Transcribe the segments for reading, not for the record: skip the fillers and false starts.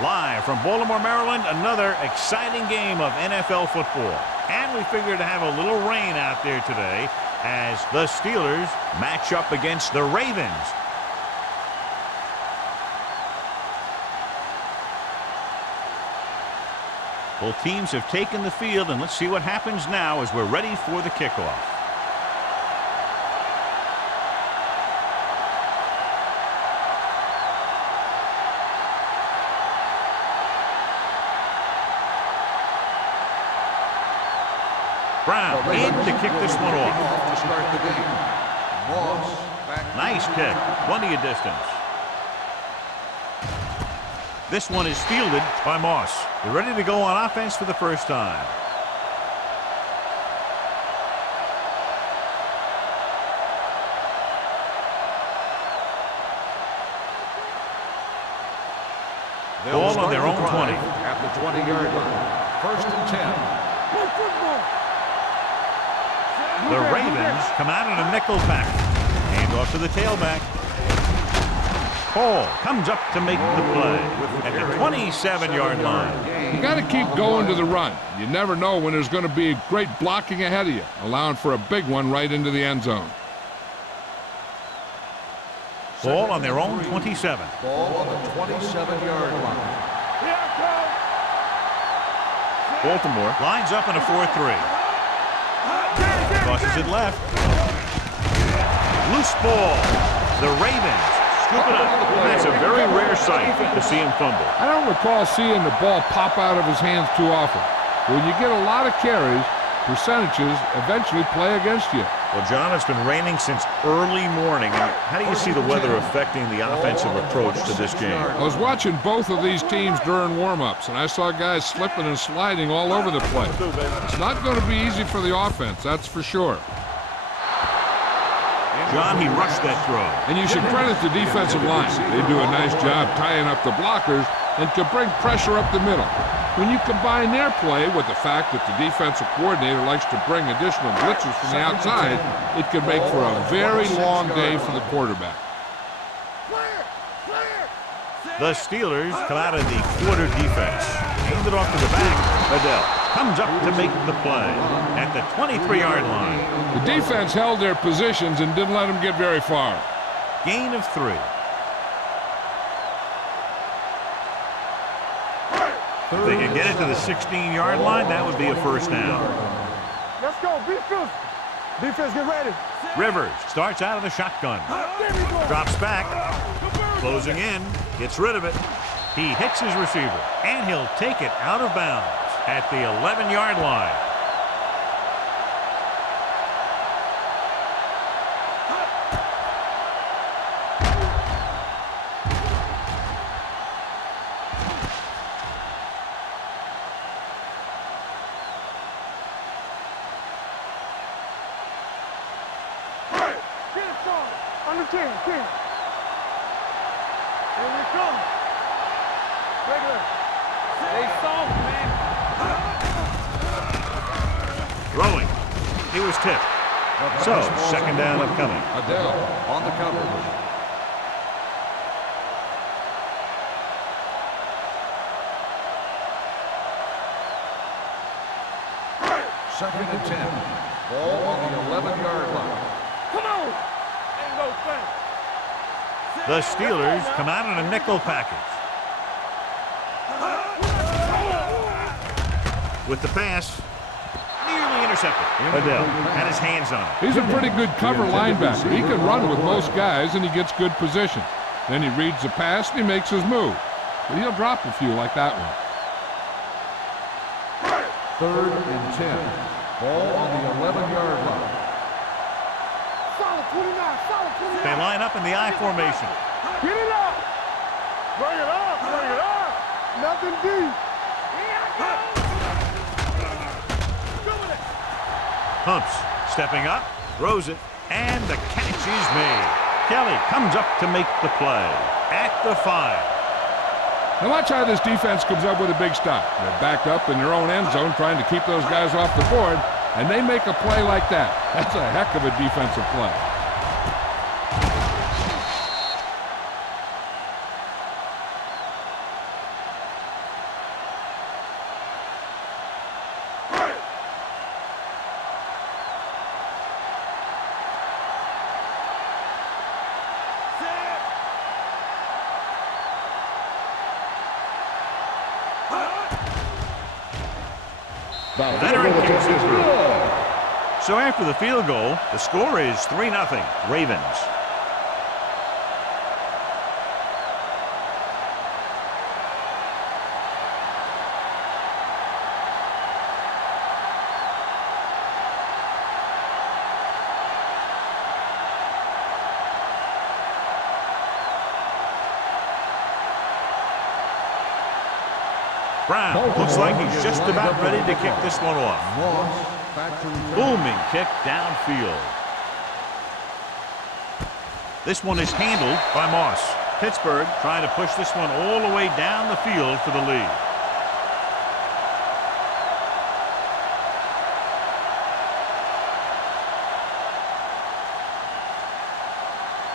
Live from Baltimore, Maryland, another exciting game of NFL football. And we figure to have a little rain out there today as the Steelers match up against the Ravens. Both teams have taken the field, and let's see what happens now as we're ready for the kickoff. Brown in to kick this one off. To start the game. Moss back. Nice kick. Plenty of distance. This one is fielded by Moss. They're ready to go on offense for the first time. Ball on their own 20. At the 20-yard line. First and 10. The Ravens come out in a nickel package. Hand off to the tailback. Cole comes up to make the play at the 27-yard line. You got to keep going to the run. You never know when there's going to be great blocking ahead of you, allowing for a big one right into the end zone. Ball on their own 27. Ball on the 27-yard line. Baltimore lines up in a 4-3. Crosses it left. Loose ball. The Ravens scoop it up. That's a very rare sight to see him fumble. I don't recall seeing the ball pop out of his hands too often. When you get a lot of carries, percentages eventually play against you. Well, John, it's been raining since early morning. And how do you see the weather affecting the offensive approach to this game? I was watching both of these teams during warm-ups, and I saw guys slipping and sliding all over the place. It's not going to be easy for the offense, that's for sure. John, he rushed that throw. And you should credit the defensive line. They do a nice job tying up the blockers and can bring pressure up the middle. When you combine their play with the fact that the defensive coordinator likes to bring additional blitzers from the outside, it can make for a very long day for the quarterback. The Steelers come out of the quarter defense. Hand it off to the back. Adele comes up to make the play at the 23-yard line. The defense held their positions and didn't let them get very far. Gain of 3. If they can get it to the 16-yard line, that would be a first down. Let's go, defense. Defense, get ready. Rivers starts out of the shotgun. Drops back. Closing in. Gets rid of it. He hits his receiver. And he'll take it out of bounds at the 11-yard line. Under 10. Here we come. Regular. Stay soft, man. Throwing. He was tipped. So, second down upcoming. Adele on the coverage. Second and 10. Ball on the 11-yard line. Come on. Ain't no thing. The Steelers come out in a nickel package. With the pass, nearly intercepted. Adele had his hands on it. He's a pretty good cover linebacker. He can run with most guys, and he gets good position. Then he reads the pass, and he makes his move. But he'll drop a few like that one. Third and 10. Ball on the 11-yard line. Solid 29. Solid 29. They line up in the I formation. Get it up. Bring it up. Bring it up. Nothing deep. Humps stepping up, throws it, and the catch is made. Kelly comes up to make the play at the 5. Now watch how this defense comes up with a big stop. They're backed up in their own end zone trying to keep those guys off the board, and they make a play like that. That's a heck of a defensive play. Veteran kicks it through. So after the field goal, the score is 3-0 Ravens. Brown looks like he's just about ready to kick this one off. Booming kick downfield. This one is handled by Moss. Pittsburgh trying to push this one all the way down the field for the lead.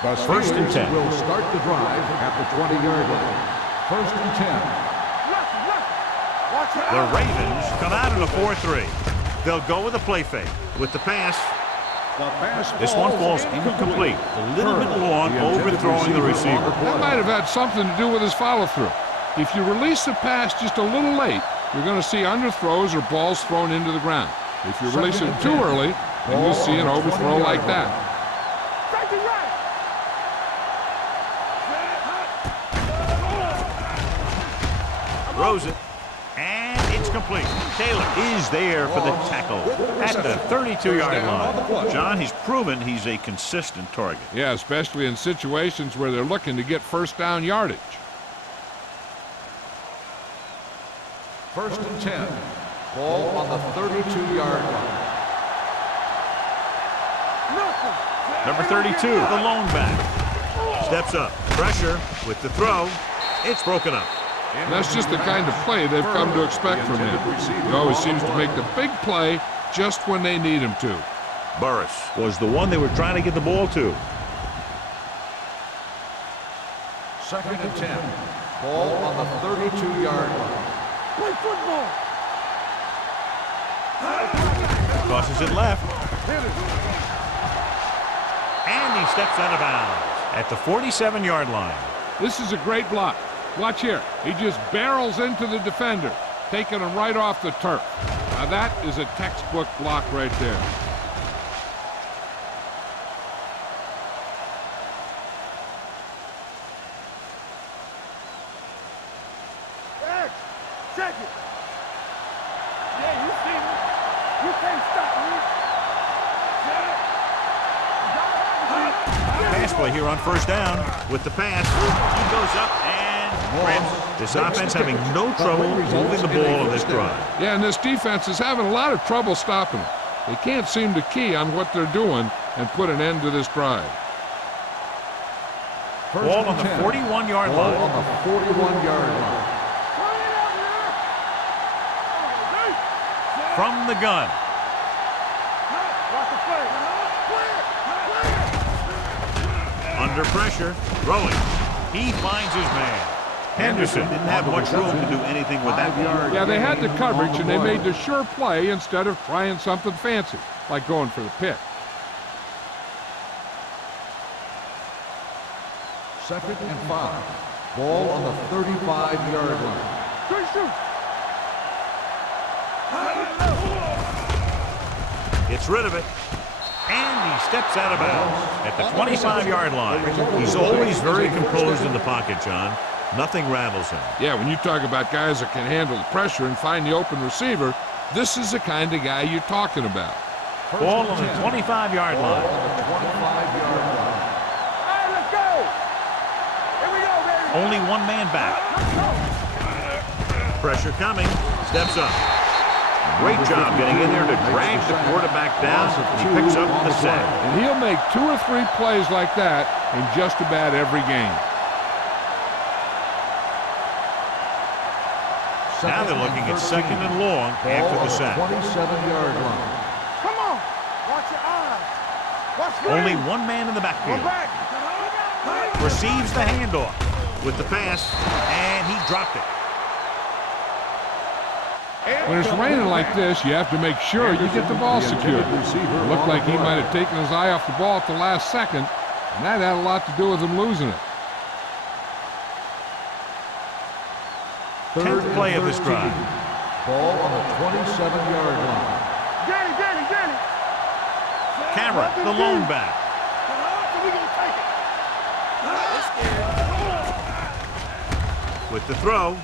The First and 10. will start the drive at the 20-yard line. First and 10. The Ravens come out in a 4-3. They'll go with a play fake. With the pass, this one falls incomplete. A little bit long, overthrowing the receiver. That might have had something to do with his follow-through. If you release the pass just a little late, you're going to see underthrows or balls thrown into the ground. If you release it too early, then you'll see an overthrow like that. Throws it. And it's complete. Taylor is there for the tackle at the 32-yard line. John, he's proven he's a consistent target. Yeah, especially in situations where they're looking to get first down yardage. First and 10. Ball on the 32-yard line. Number 32, the lone back. Steps up. Pressure with the throw. It's broken up. And that's just the kind of play they've come to expect from him. He always seems to make the big play just when they need him to. Burris was the one they were trying to get the ball to. Second and 10. Ball on the 32-yard line. Play football. Tosses it left. And he steps out of bounds at the 47-yard line. This is a great block. Watch here. He just barrels into the defender, taking him right off the turf. Now that is a textbook block right there. Check it. Yeah, you see me. You can't stop me. Pass play here on first down. With the pass, he goes up and rims. This offense having no trouble moving the ball on this drive. Yeah, and this defense is having a lot of trouble stopping them. They can't seem to key on what they're doing and put an end to this drive. Ball on the 41-yard line. On the 41-yard line. From the gun. Under pressure, throwing. He finds his man. Henderson didn't have much room to do anything with that. Yeah, they had the coverage, and they made the sure play instead of trying something fancy, like going for the pick. Second and 5. Ball on the 35-yard line. Gets rid of it. And he steps out of bounds at the 25-yard line. He's always very composed in the pocket, John. Nothing rattles him. Yeah, when you talk about guys that can handle the pressure and find the open receiver, this is the kind of guy you're talking about. Ball on the 25-yard line. Hey, let's go. Here we go, baby. Only one man back. Pressure coming. Steps up. Great job getting in there to drag the quarterback down. He picks up the sack. And he'll make 2 or 3 plays like that in just about every game. Now they're looking at second and long after the sack. 27-yard line. Come on. Watch your eyes. Watch Only one man in the backfield. Receives the handoff with the pass, and he dropped it. When it's raining like this, you have to make sure you get the ball secured. It looked like he might have taken his eye off the ball at the last second, and that had a lot to do with him losing it. 10th play of this drive. Ball on the 27-yard line. Danny. Cameron, the lone back. We gonna take it. With the throw.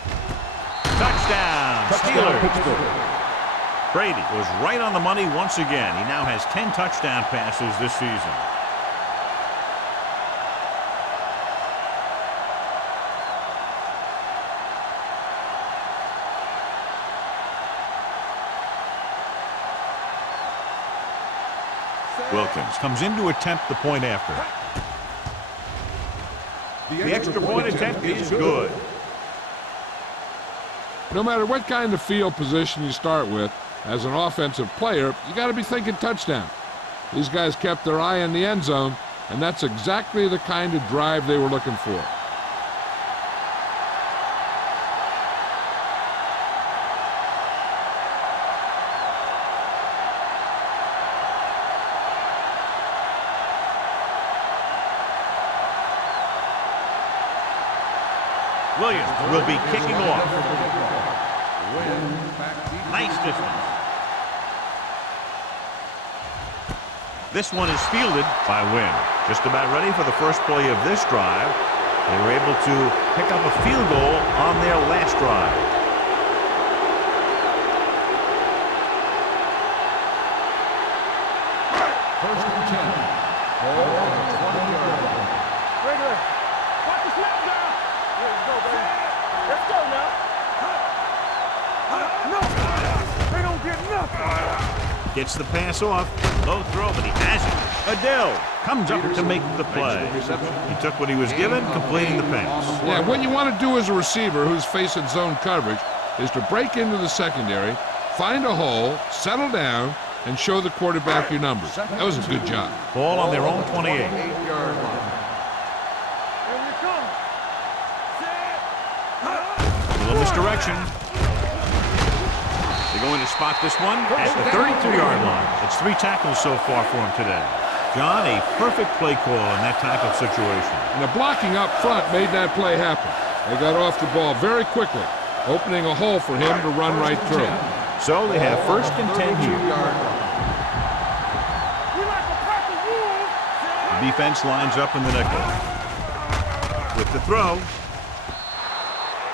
Touchdown, Steelers. Brady was right on the money once again. He now has 10 touchdown passes this season. Wilkins comes in to attempt the point after. The extra point attempt is good. No matter what kind of field position you start with, as an offensive player, you got to be thinking touchdown. These guys kept their eye on the end zone, and that's exactly the kind of drive they were looking for. Williams will be kicking off. Nice distance. This one is fielded by Wynn. Just about ready for the first play of this drive. They were able to pick up a field goal on their last drive. First and 10. Ball on the 20-yard line. Regular. Watch the snap down. Let's go, baby. Let's go now. No. They don't get nothing. Gets the pass off. Low throw, but he has it. Adele comes up to make the play. He took what he was given, completing the pass. Yeah, what you want to do as a receiver who's facing zone coverage is to break into the secondary, find a hole, settle down, and show the quarterback your numbers. That was a good job. Ball on their own 28. 28-yard line. Here we come. A little misdirection. They're going to spot this one at the 32-yard line. It's 3 tackles so far for him today. John, a perfect play call in that tackle situation. And the blocking up front made that play happen. They got off the ball very quickly, opening a hole for him to run right through. So they have first and 10 here. We like a pack of wolves. The defense lines up in the nickel. With the throw.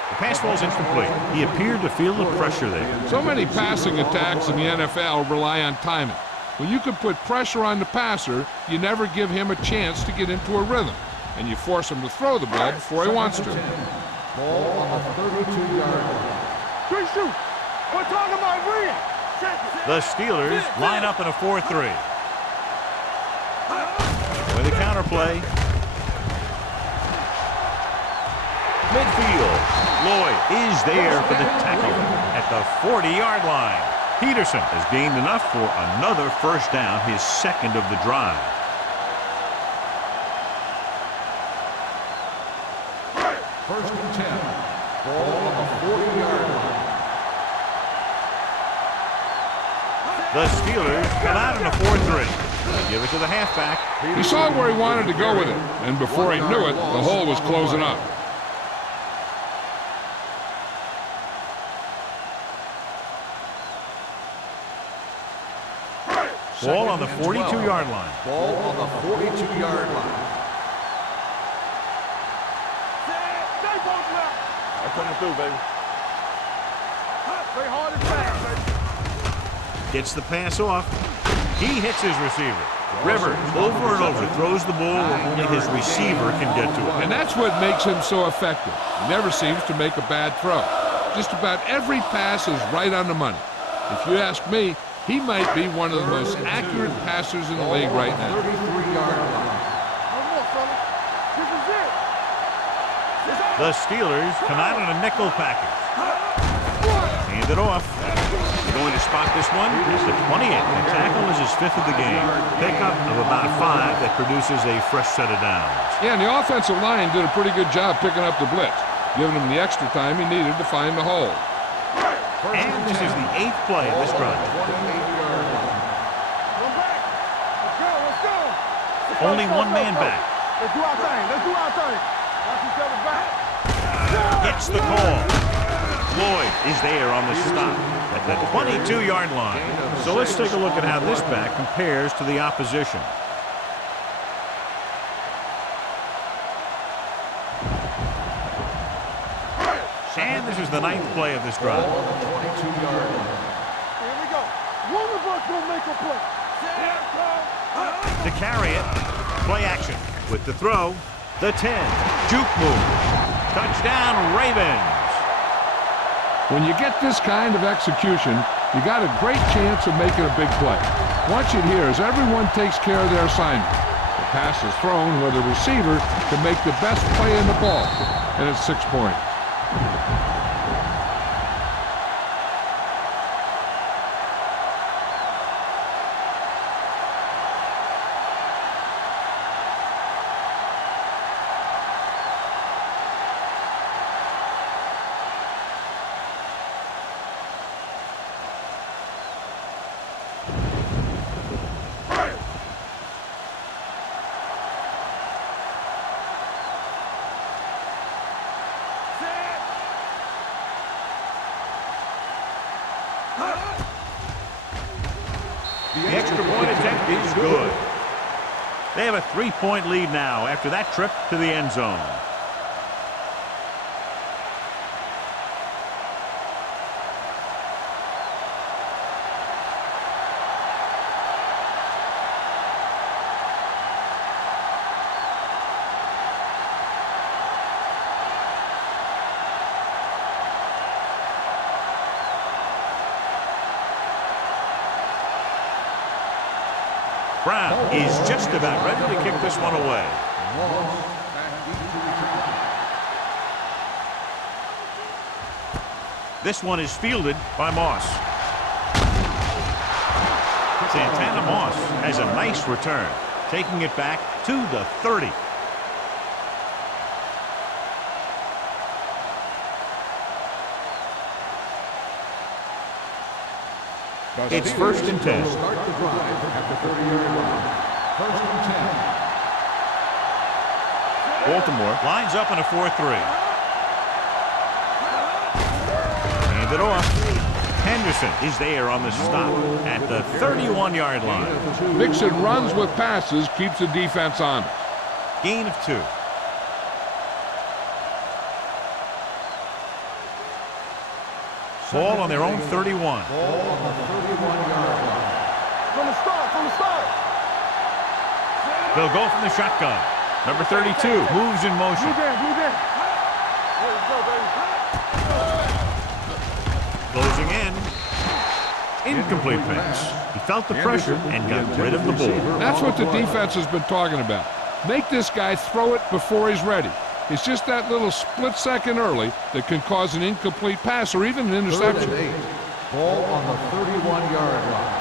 The pass falls incomplete. He appeared to feel the pressure there. So many passing attacks in the NFL rely on timing. When you can put pressure on the passer, you never give him a chance to get into a rhythm, and you force him to throw the ball before he wants to. Ball on the 32-yard line. Good shoot. We're talking about Rhea. The Steelers line up in a 4-3. With a counterplay. Midfield. Lloyd is there for the tackle at the 40-yard line. Peterson has gained enough for another first down, his second of the drive. First and 10. Ball on the 40-yard line. The Steelers come out in a 4-3. They give it to the halfback. He saw where he wanted to go with it, and before he knew it, the hole was closing up. Ball on the 42-yard line. Ball on the 42-yard line. Stay both left. I'm coming through, baby. Play hard and fast, baby. Gets the pass off. He hits his receiver. Rivers over and over throws the ball where only his receiver can get to it. And that's what makes him so effective. He never seems to make a bad throw. Just about every pass is right on the money. If you ask me, he might be one of the most accurate passers in the league right now. 33-yard line. No more, fella. This is it. The Steelers come out in a nickel package. Hand it off. They're going to spot this one at the 28. The tackle is his 5th of the game. Pickup of about 5 that produces a fresh set of downs. Yeah, and the offensive line did a pretty good job picking up the blitz, giving him the extra time he needed to find the hole. And this is the 8th play of this drive. 28-yard line. Come back. Let's go. Only one man back. Let's do our thing. Watch each other back. Gets the call. Floyd is there on the stop at the 22-yard line. So let's take a look at how this back compares to the opposition. And this is the 9th play of this drive. Ball on the 22-yard line. Here we go. One of us will make a play. To carry it, play action. With the throw, the 10. Juke move. Touchdown, Ravens. When you get this kind of execution, you got a great chance of making a big play. Watch it here as everyone takes care of their assignment. The pass is thrown where the receiver can make the best play in the ball, and it's 6 points. The extra point attempt is good. They have a 3-point lead now after that trip to the end zone. Brown is just about ready to kick this one away. This one is fielded by Moss. Santana Moss has a nice return, taking it back to the 30. It's 1st and 10. Start the drive at the 30-yard line. 1st and 10. Baltimore lines up in a 4-3. Hand it off. Henderson is there on the stop at the 31-yard line. Mixing runs with passes keeps the defense honest. Gain of 2. Ball on their own 31. Ball on the 31-yard line. From the start. They'll go from the shotgun. Number 32 moves in motion. Blue down. There you go, baby. Closing in. Incomplete pass. He felt the pressure and got rid of the ball. That's what the defense has been talking about. Make this guy throw it before he's ready. It's just that little split second early that can cause an incomplete pass or even an interception. 3rd and 8. Ball on the 31-yard line.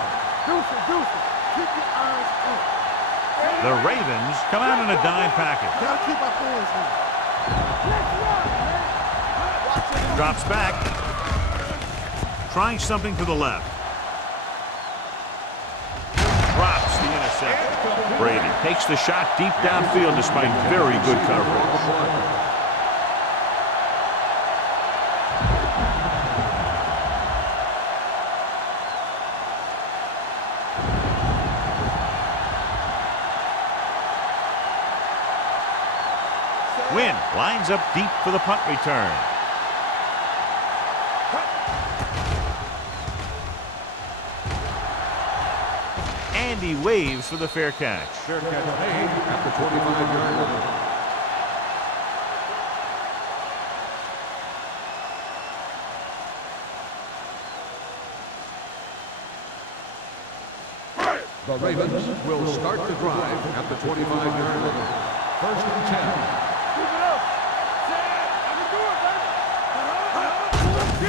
Deuce. Keep your eyes up. The Ravens come out in a dime package. Gotta keep our hands in. Drops back. Trying something to the left. Drops the interception. Brady takes the shot deep downfield despite very good coverage. Wynn lines up deep for the punt return. And he waves for the fair catch. Fair catch made at the 25-yard line. The Ravens will start the drive at the 25-yard line. 1st and 10.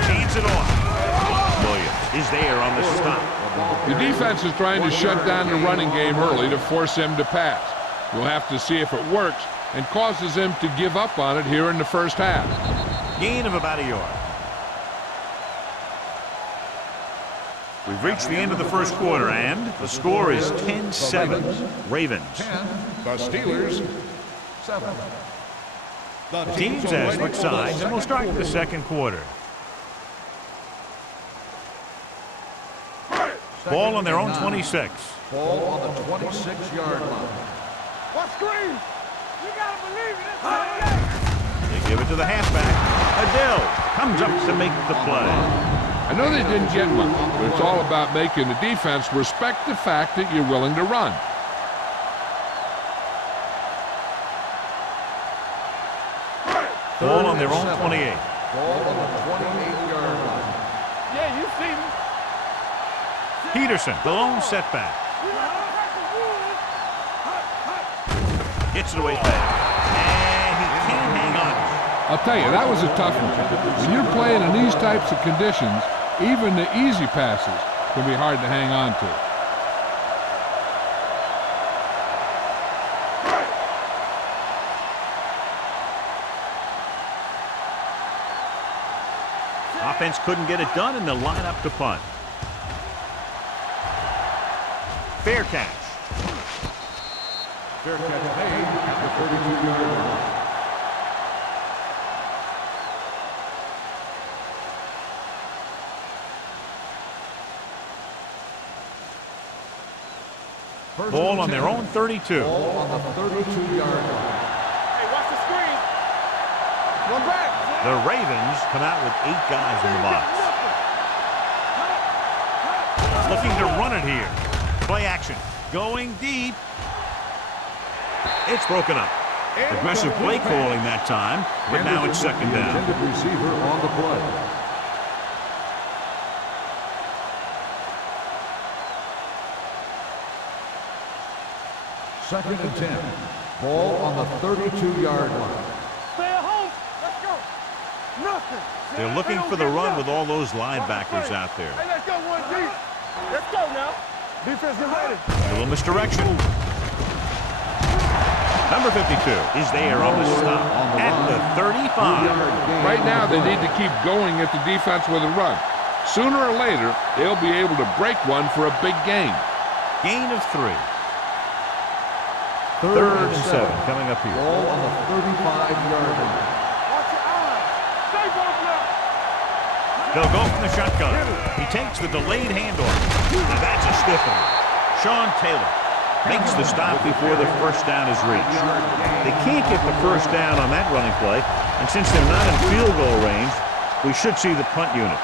Hands it off. Williams is there on the stop. The defense is trying to shut down the running game early to force him to pass. We'll have to see if it works and causes him to give up on it here in the first half. Gain of about a yard. We've reached the end of the first quarter, and the score is 10-7. Ravens. 10. The Steelers. 7. The teams as switch sides, and we'll start the second quarter. Ball on their own 26. Ball on the 26-yard line. What screen? You gotta believe it. They give it to the halfback. Adele comes up to make the play. I know they didn't get much, but it's all about making the defense respect the fact that you're willing to run. Ball on their own 28. Ball on the 28-yard line. Yeah, you see me. Peterson, the lone setback. Hits it away fast. And he can't hang on. I'll tell you, that was a tough one. When you're playing in these types of conditions, even the easy passes can be hard to hang on to. Offense couldn't get it done, and they'll line up to punt. Fair catch. Fair catch made at the 32-yard line. Ball on their own 32. Ball on the 32-yard line. Hey, watch the screen. Run back. The Ravens come out with 8 guys in the box. Looking to run it here. Play action. Going deep. It's broken up. Aggressive play calling that time, but now it's second down. Intended receiver on the play. Second and 10. Ball on the 32-yard line. Stay at home. Let's go. Nothing. They're looking for the run with all those linebackers out there. Hey, let's go one deep. Let's go now. Defense, get ready. A little misdirection. Number 52 is there on the stop at the 35. Right now, they need to keep going at the defense with a run. Sooner or later, they'll be able to break one for a big gain. Gain of 3. Third and 7 coming up here. Ball on the 35-yard line. Watch your eyes. Stay both now. They'll go from the shotgun. He takes the delayed handoff. Now that's a stiff one. Sean Taylor makes the stop before the first down is reached. They can't get the first down on that running play, and since they're not in field goal range, we should see the punt unit.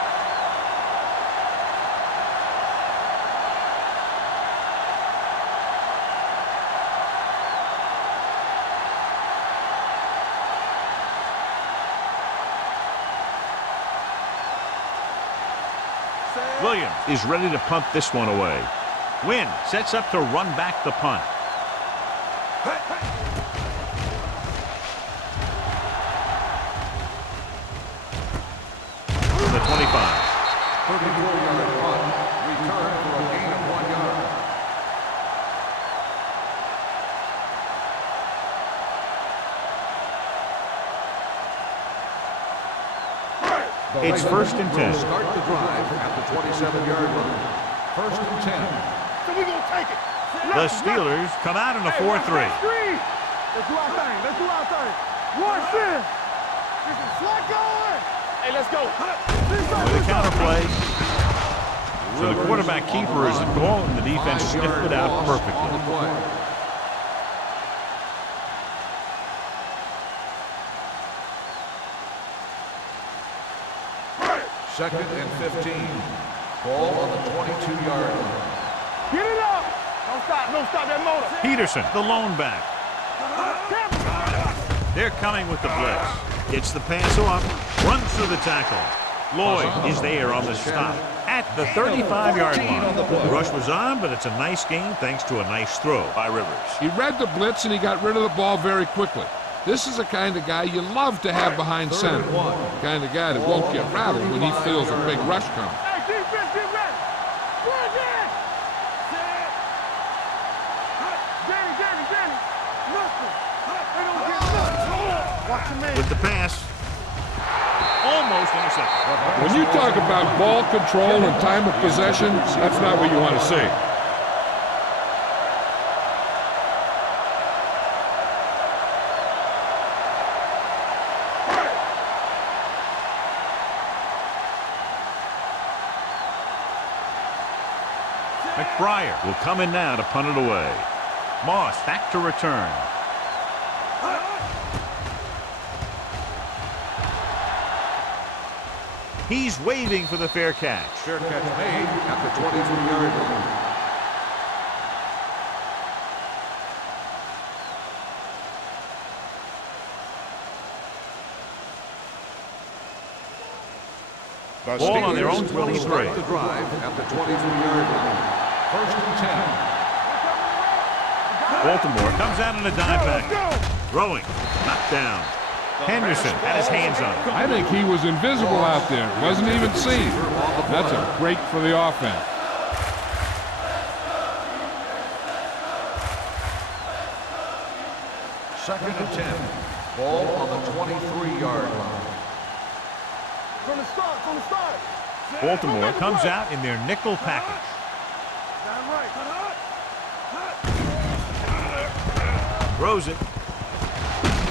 Williams is ready to punt this one away. Wynn sets up to run back the punt. From the 25. 34-yard punt. Return for a gain of 1 yard. It's first and 10. Start the drive at the 27-yard line. First and 10. So we gonna take it. The Steelers come out in a 4-3. Let's do our thing. Let's do our thing. One sin. This is slot going. Hey, let's go. With a counter play. So the quarterback keeper is the ball, and the defense sniffed it out perfectly. Second and 15. Ball on the 22-yard line. Get it up. Don't stop that motor. Peterson, the lone back. They're coming with the blitz. Gets the pass off, runs through the tackle. Lloyd is there on the stop at the 35-yard line. The rush was on, but it's a nice gain thanks to a nice throw by Rivers. He read the blitz and he got rid of the ball very quickly. This is the kind of guy you love to have behind center. The kind of guy that won't get rattled when he feels a big rush coming. Hey, defense, get ready. Run it. Danny. Nothing. They don't get nothing. Watch your man. With the pass, almost intercepted. When you talk about ball control and time of possession, that's not what you want to see. McBriar will come in now to punt it away. Moss back to return. He's waving for the fair catch. Fair catch made at the 22-yard line. Ball on their own 23. Start the drive at the 22-yard line. First and 10. Baltimore comes out in a dime back. Throwing. Knocked down. Henderson had his hands on it. I think he was invisible out there. Wasn't even seen. That's a break for the offense. Second and 10. Ball on the 23-yard line. From the start. Baltimore comes out in their nickel package. Throws it.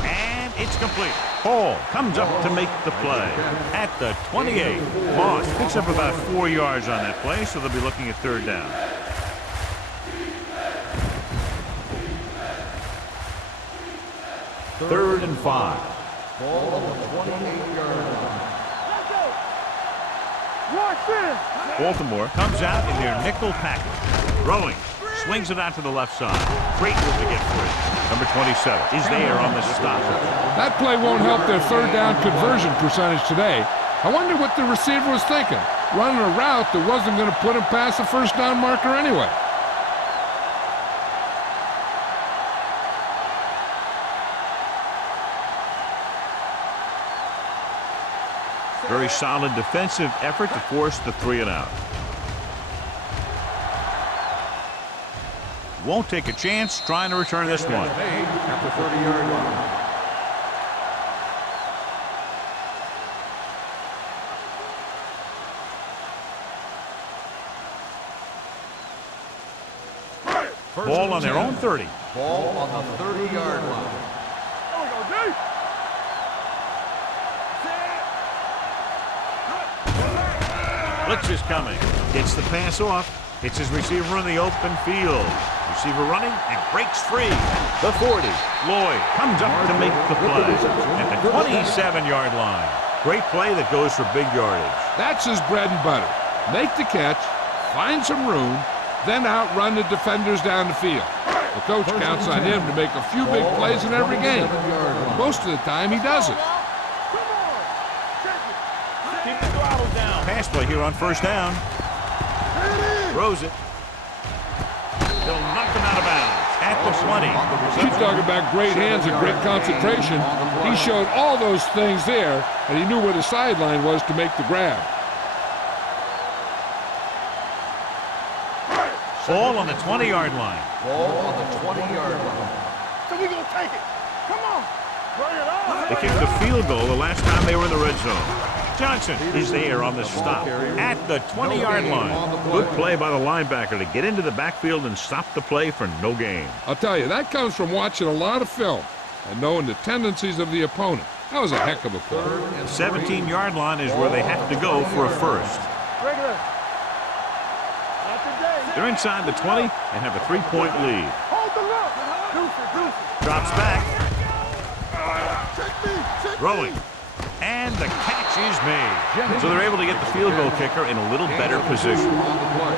And it's complete. Hall comes up to make the play at the 28. Moss picks up about 4 yards on that play, so they'll be looking at third down. Third and 5. Ball on the 28-yard line. Baltimore comes out in their nickel package. Throwing. Swings it out to the left side. Great move to get free. Number 27 is there on the stop. That play won't help their third down conversion percentage today. I wonder what the receiver was thinking. Running a route that wasn't going to put him past the first down marker anyway. Very solid defensive effort to force the 3 and out. Won't take a chance trying to return this one. At the 30-yard line. Ball on their own 30. Ball on the 30-yard line. Blitz is coming. Gets the pass off. Hits his receiver in the open field. Receiver running and breaks free. The 40. Lloyd comes up to make the play at the 27-yard line. Great play that goes for big yardage. That's his bread and butter. Make the catch, find some room, then outrun the defenders down the field. The coach counts on him to make a few big plays in every game. Most of the time, he does it. Pass play here on first down. Throws it. He'll knock him out of bounds at the 20. Keep talking about great hands and great concentration. He showed all those things there, and he knew where the sideline was to make the grab. Ball on the 20-yard line. Ball on the 20-yard line. So we gonna take it. Come on. Bring it on. They kicked a field goal the last time they were in the red zone. Johnson is there on the stop at the 20-yard line. Good play by the linebacker to get into the backfield and stop the play for no gain. I'll tell you, that comes from watching a lot of film and knowing the tendencies of the opponent. That was a heck of a play. The 17-yard line is where they have to go for a first. Regular. Not today. They're inside the 20 and have a 3-point lead. Hold the look. Deuce. Drops back. Check me. Throwing. And the catch is made. So they're able to get the field goal kicker in a little better position. On the play.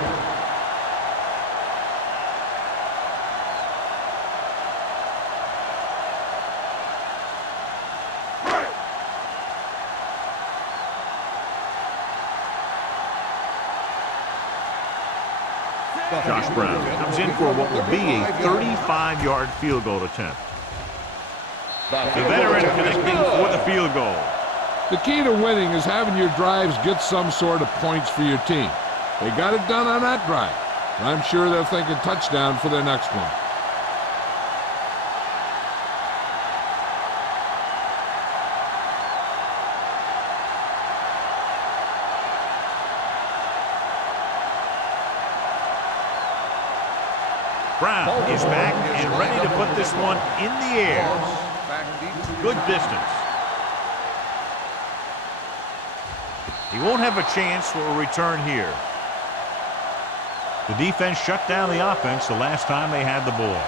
Josh Brown comes in for what will be a 35-yard field goal attempt. The veteran connecting for the field goal. The key to winning is having your drives get some sort of points for your team. They got it done on that drive. And I'm sure they're thinking touchdown for their next one. Brown is back and ready to put this one in the air. Good distance. He won't have a chance for a return here. The defense shut down the offense the last time they had the ball.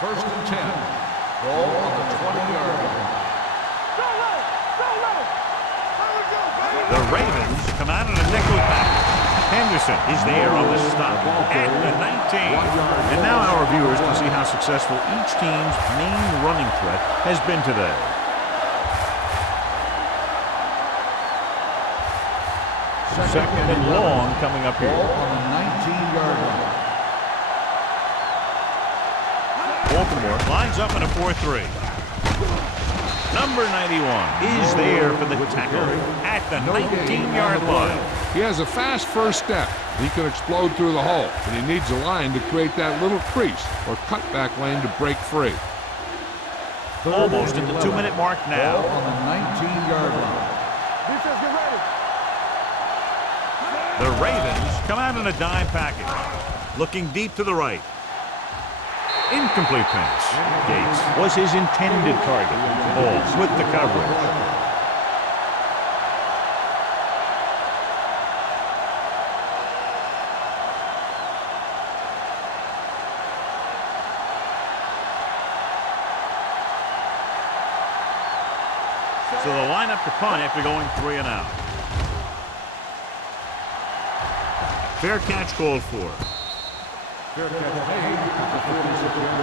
First and 10. Ball on the 20-yard line. The Ravens come out in a nickel package. Henderson is there on the stop at the 19. And now our viewers can see how successful each team's main running threat has been today. Second and long coming up here. Ball on the 19-yard line. Baltimore lines up in a 4-3. Number 91 is there for the tackle at the 19-yard line. He has a fast first step. He can explode through the hole, but he needs a line to create that little crease or cutback lane to break free. Almost at the 2-minute mark now. Ball on the 19-yard line. Defense, get ready. The Ravens come out in a dime package. Looking deep to the right. Incomplete pass. Gates was his intended target. Ball with the coverage. So they'll line up to punt after going 3 and out. Fair catch called for. Fair catch made at the 46-yard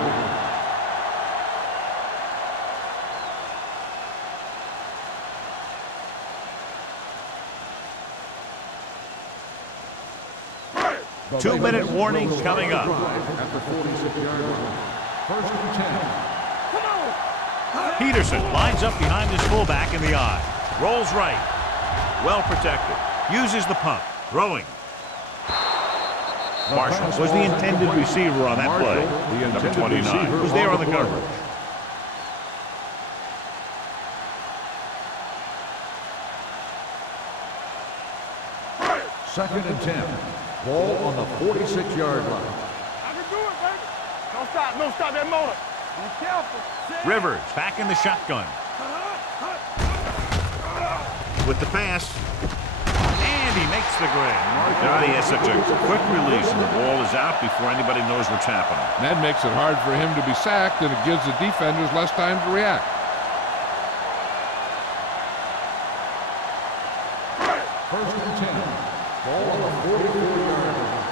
line. Two-minute warning coming up. At the 46-yard line. First and 10. Peterson lines up behind his fullback in the eye. Rolls right. Well protected. Uses the punt. Throwing. Marshall was the intended receiver on that play. Number 29 was there on the coverage. Second and 10. Ball on the 46-yard line. I can do it, baby. Don't stop that motor. Be careful. Rivers back in the shotgun. With the pass. And he makes the grab. God, he has such a quick release, and the ball is out before anybody knows what's happening. That makes it hard for him to be sacked, and it gives the defenders less time to react. First and 10. Ball on the 44-yard line.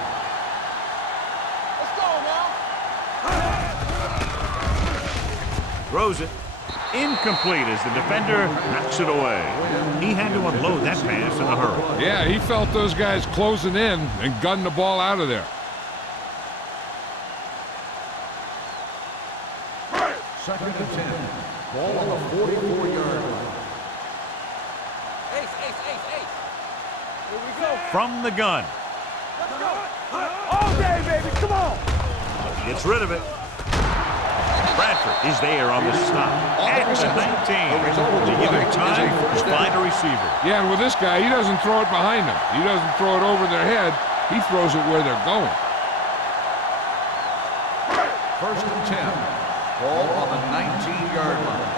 Let's go now. Throws it. Incomplete as the defender knocks it away. He had to unload that pass in a hurry. Yeah, he felt those guys closing in and gunned the ball out of there. Second and 10. Ball on the 44-yard line. Ace. Here we go. From the gun. Let's go. All day, baby. Come on. Gets rid of it. Bradford is there on the stop at the 19 to give him time to find a receiver. Yeah, and with this guy, he doesn't throw it behind them. He doesn't throw it over their head. He throws it where they're going. First and 10. Ball on the 19-yard line.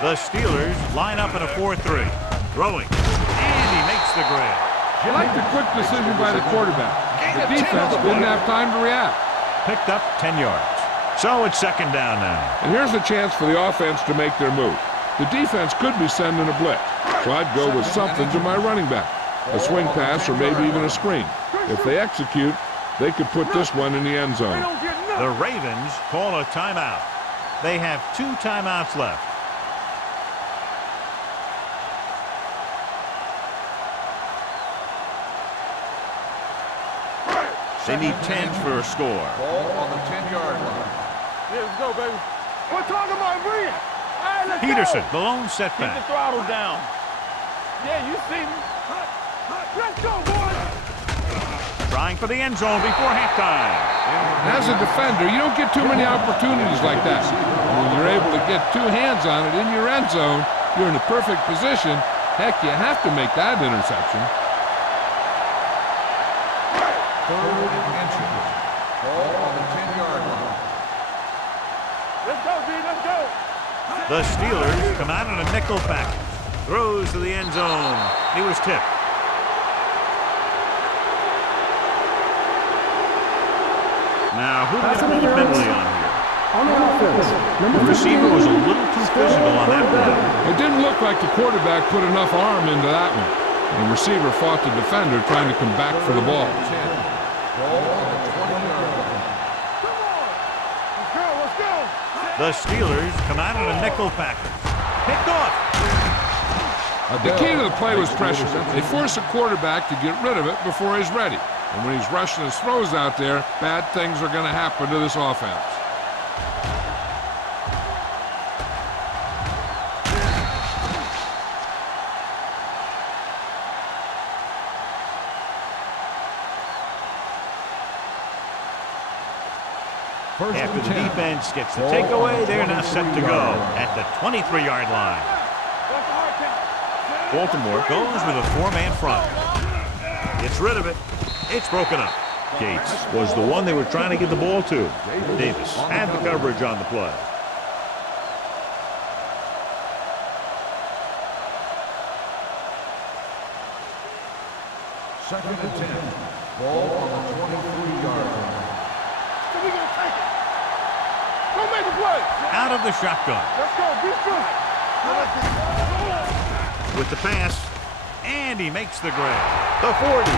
The Steelers line up in a 4-3. Throwing. And he makes the grab. You like the quick decision by the quarterback. The defense didn't have time to react. Picked up 10 yards. So it's second down now. And here's a chance for the offense to make their move. The defense could be sending a blitz, so I'd go with something to my running back. A swing pass or maybe even a screen. If they execute, they could put this one in the end zone. The Ravens call a timeout. They have 2 timeouts left. They need 10 for a score. Ball on the 10-yard line. Yeah, let's go, baby. We're talking about Bria. All right, let's Peterson, go. the lone Keep the setback. throttle down. Yeah, you see me. Let's go, boys. Trying for the end zone before halftime. As a defender, you don't get too many opportunities like that. When you're able to get 2 hands on it in your end zone, you're in a perfect position. Heck, you have to make that interception. Third and inches. Ball on the 10-yard line. The Steelers come out in a nickel package. Throws to the end zone. He was tipped. Now, who did they pull the penalty on here? The receiver was a little too physical on that play. It didn't look like the quarterback put enough arm into that one. The receiver fought the defender trying to come back for the ball. The Steelers come out in a nickel package. Picked off. The key to the play was pressure. They force a quarterback to get rid of it before he's ready. And when he's rushing his throws out there, bad things are going to happen to this offense. After the defense gets the takeaway, they're now set to go at the 23-yard line. Baltimore goes with a four-man front. Gets rid of it. It's broken up. Gates was the one they were trying to get the ball to. Davis had the coverage on the play. Second and 10. Ball on the 23-yard line. Out of the shotgun. Let's go, be strong. With the pass, and he makes the grab. The 40.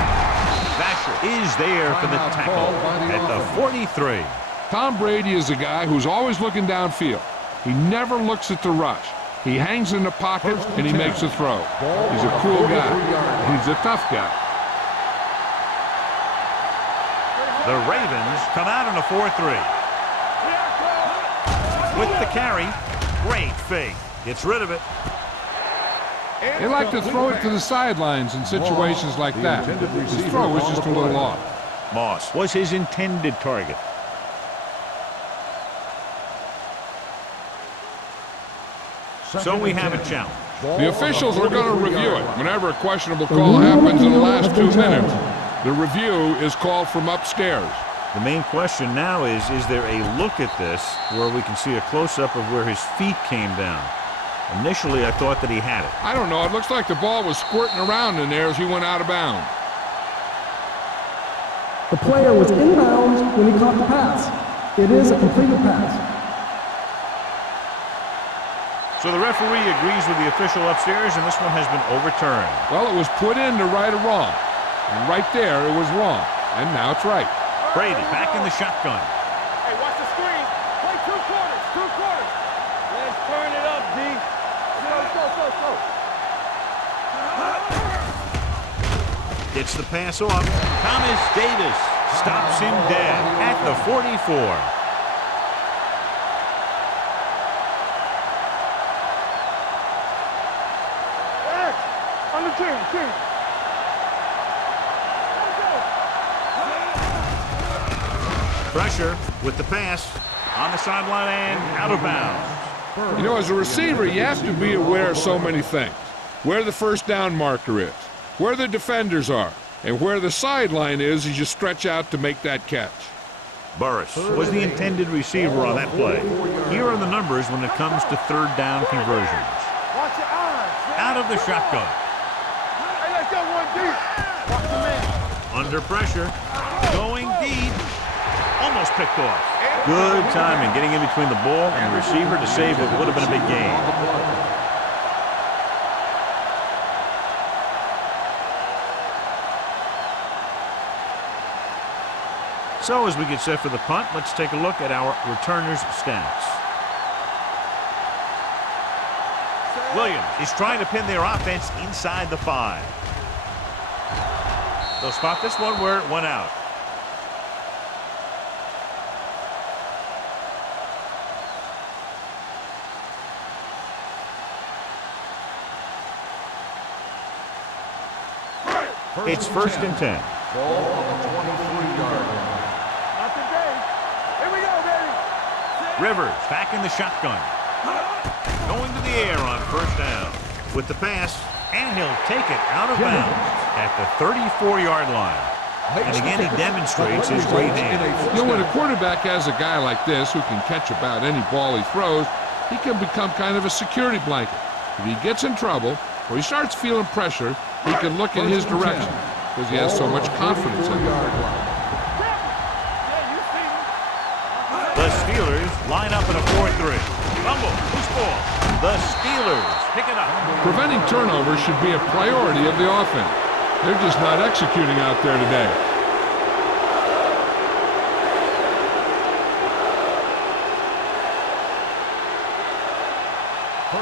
Vasher is there for the tackle at the 43. Tom Brady is a guy who's always looking downfield. He never looks at the rush. He hangs in the pocket and he makes a throw. He's a cool guy. He's a tough guy. The Ravens come out in a 4-3. With the carry, great fake. Gets rid of it. They like to throw it to the sidelines in situations like that. His throw was just a little off. Moss was his intended target. So we have a challenge. The officials are going to review it. Whenever a questionable call happens in the last 2 minutes, the review is called from upstairs. The main question now is there a look at this where we can see a close-up of where his feet came down? Initially, I thought that he had it. I don't know. It looks like the ball was squirting around in there as he went out of bounds. The player was inbounds when he caught the pass. It is a completed pass. So the referee agrees with the official upstairs, and this one has been overturned. Well, it was put in to right a wrong. And right there, it was wrong. And now it's right. Brady back in the shotgun. Hey, watch the screen. Play two quarters. Let's turn it up, D. Go. Gets the pass off. Thomas Davis stops him dead at the 44. On the team. Pressure with the pass on the sideline and out of bounds. You know, as a receiver, you have to be aware of so many things. Where the first down marker is, where the defenders are, and where the sideline is as you stretch out to make that catch. Burris was the intended receiver on that play. Here are the numbers when it comes to third down conversions. Watch your eyes. Out of the shotgun. Hey, let's go one deep. Watch the man. Under pressure. Going deep. Almost picked off. Good timing getting in between the ball and the receiver to save what would have been a big gain. So as we get set for the punt, let's take a look at our returners' stats. Williams is trying to pin their offense inside the 5. They'll spot this one where it went out. It's first and 10. Ball on the 23-yard line. Not today. Here we go, baby. Rivers back in the shotgun. Going to the air on first down. With the pass, and he'll take it out of bounds at the 34-yard line. And again, he demonstrates his great hands. You know, when a quarterback has a guy like this who can catch about any ball he throws, he can become kind of a security blanket. If he gets in trouble or he starts feeling pressure, he can look in his direction because he has so much confidence in him. The Steelers line up in a 4-3. Fumble. Loose ball. The Steelers pick it up. Preventing turnovers should be a priority of the offense. They're just not executing out there today.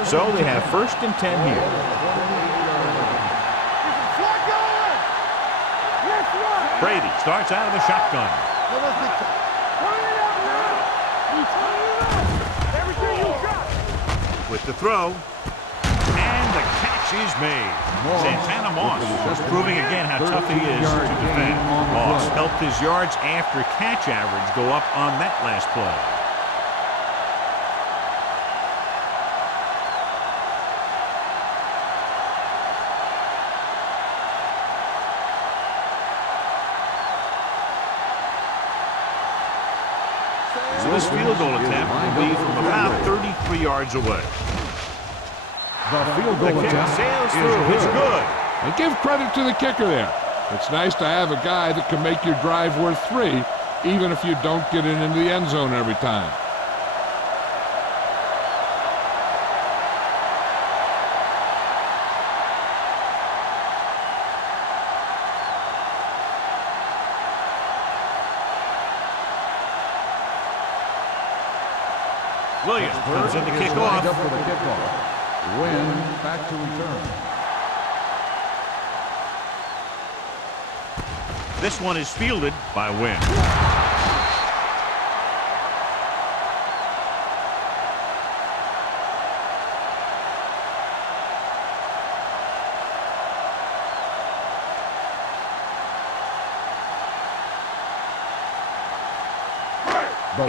So they have 1st and 10 here. Brady starts out of the shotgun. With the throw. And the catch is made. Santana Moss just proving again how tough he is to defend. Moss helped his yards after catch average go up on that last play. So this field goal attempt will be from about 33 yards away. The field goal The kick attempt sails is through. It's good. And give credit to the kicker there. It's nice to have a guy that can make your drive worth 3, even if you don't get it into the end zone every time. Williams comes in to kick off. Up for the kickoff. Win back to return. This one is fielded by Wynn.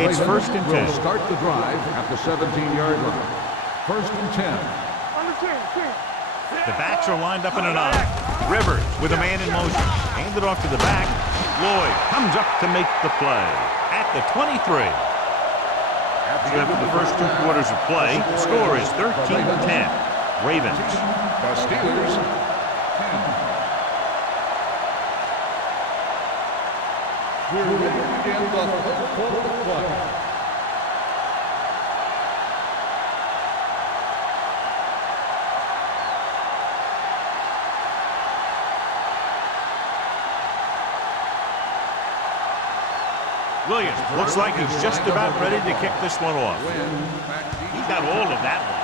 It's 1st and 10. Will start the drive at the 17-yard line. 1st and 10. The backs are lined up in an I. Rivers with a man in motion. Handed off to the back. Lloyd comes up to make the play at the 23. After the first 2 quarters of play, the score is 13-10. Ravens. The Steelers 10. We're ready to begin the 3rd quarter of play. Williams looks like he's just about ready to kick this one off. He got all of that one.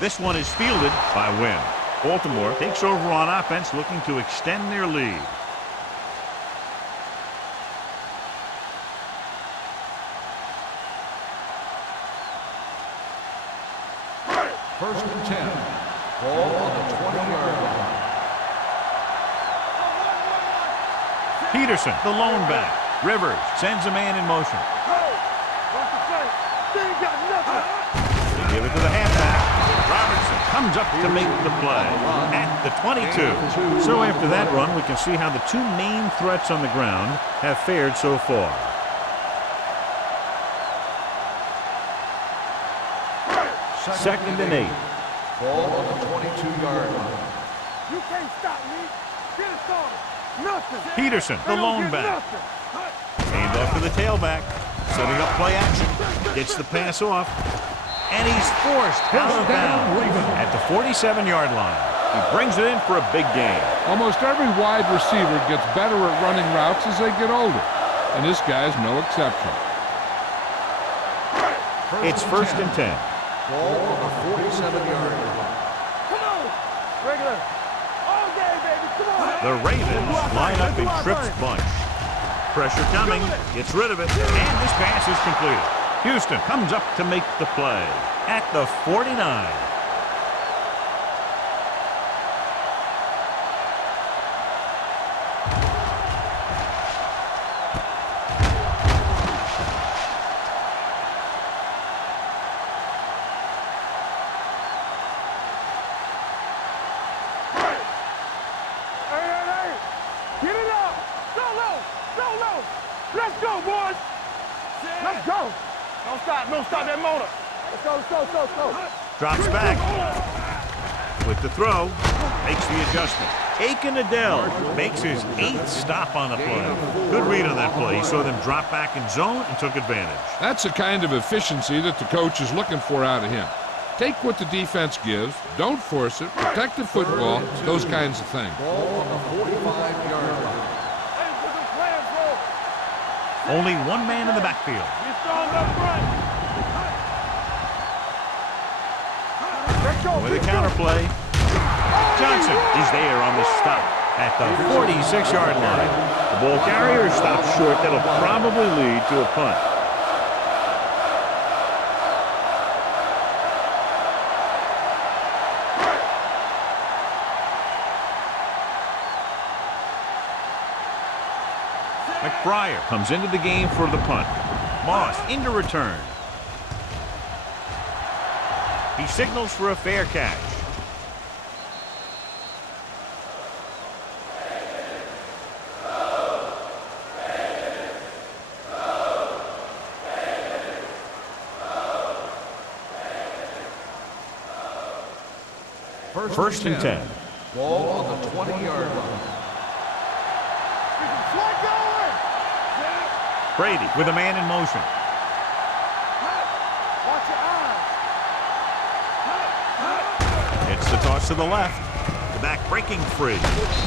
This one is fielded by Wynn. Baltimore takes over on offense, looking to extend their lead. First and 10. Ball on the 20-yard line. Peterson, the lone back. Rivers sends a man in motion. They give it to the halfback. Robertson comes up to make the play at the 22. So after that run, we can see how the 2 main threats on the ground have fared so far. Second and 8. Ball on the 22-yard line. You can't stop me. Get it started. Nothing. Peterson, the lone back. Hand off to the tailback. Setting up play action. Gets the pass off. And he's forced out of bounds at the 47-yard line. He brings it in for a big gain. Almost every wide receiver gets better at running routes as they get older, and this guy's no exception. It's 1st and 10. Ball on the 47-yard line. Come on, regular. All day, baby. Come on. The Ravens line up in Tripp's bunch. Pressure coming, gets rid of it, and this pass is completed. Houston comes up to make the play at the 49. Hey. Get it up. Go low. Let's go, boys. Let's go. Don't stop that motor. Let's go. Drops back. With the throw, makes the adjustment. Aiken Adele makes his 8th stop on the play. Good read on that play. He saw them drop back in zone and took advantage. That's the kind of efficiency that the coach is looking for out of him. Take what the defense gives, don't force it, protect the football, those kinds of things. Ball on the 45-yard line. Only one man in the backfield. With a counter play. Johnson is there on the stop at the 46-yard line. The ball carrier stops short. That'll probably lead to a punt. McBriar comes into the game for the punt. Moss into return. He signals for a fair catch. First and 10. Ball on the 20-yard line. Brady with a man in motion. It's the toss to the left. The back breaking free.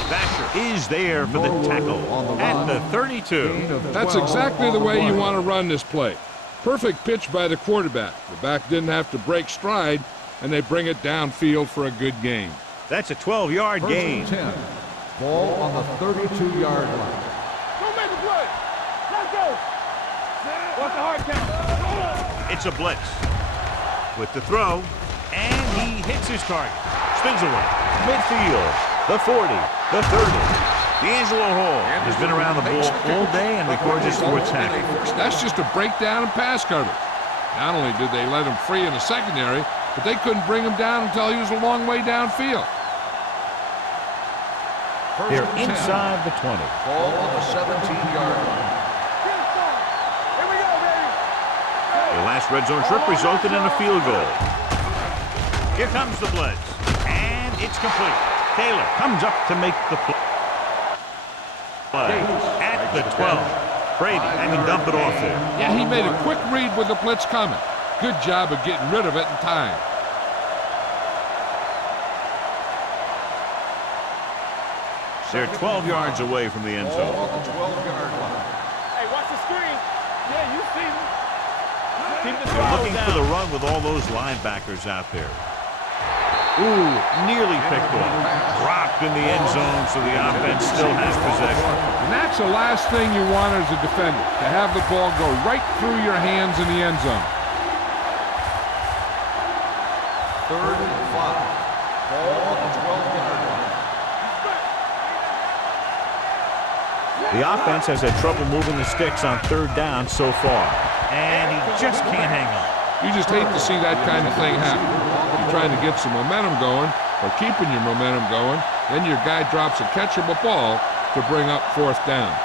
Vasher is there for the tackle at the 32. That's exactly the way you want to run this play. Perfect pitch by the quarterback. The back didn't have to break stride, and they bring it downfield for a good gain. That's a 12-yard gain. First and 10. Ball on the 32-yard line. Don't make a play. Let's go. What's the hard count? It's a blitz. With the throw, and he hits his target. Spins away. Midfield. The 40. The 30. D'Angelo Hall has been around the ball all day and records his 4th tackle. That's just a breakdown in pass coverage. Not only did they let him free in the secondary, but they couldn't bring him down until he was a long way downfield. They're inside the 20. Ball on the 17-yard line. Here we go, baby. The last red zone trip resulted in a field goal. Here comes the blitz, and it's complete. Taylor comes up to make the play. At the 12. Brady having dumped it off there. Yeah, he made a quick read with the blitz coming. Good job of getting rid of it in time. They're 12 yards away from the end zone. Ball on the 12-yard line. Hey, watch the screen. Yeah, you see me. Keep the They're throttle looking down. for the run with all those linebackers out there. Ooh, nearly picked off. Dropped in the end zone, so the offense still has possession. And that's the last thing you want as a defender, to have the ball go right through your hands in the end zone. 3rd and 5. Ball on the 12-yard line. The offense has had trouble moving the sticks on 3rd down so far, and he just can't hang on. You just hate to see that kind of thing happen. You're trying to get some momentum going, or keeping your momentum going, then your guy drops a catchable ball to bring up 4th down.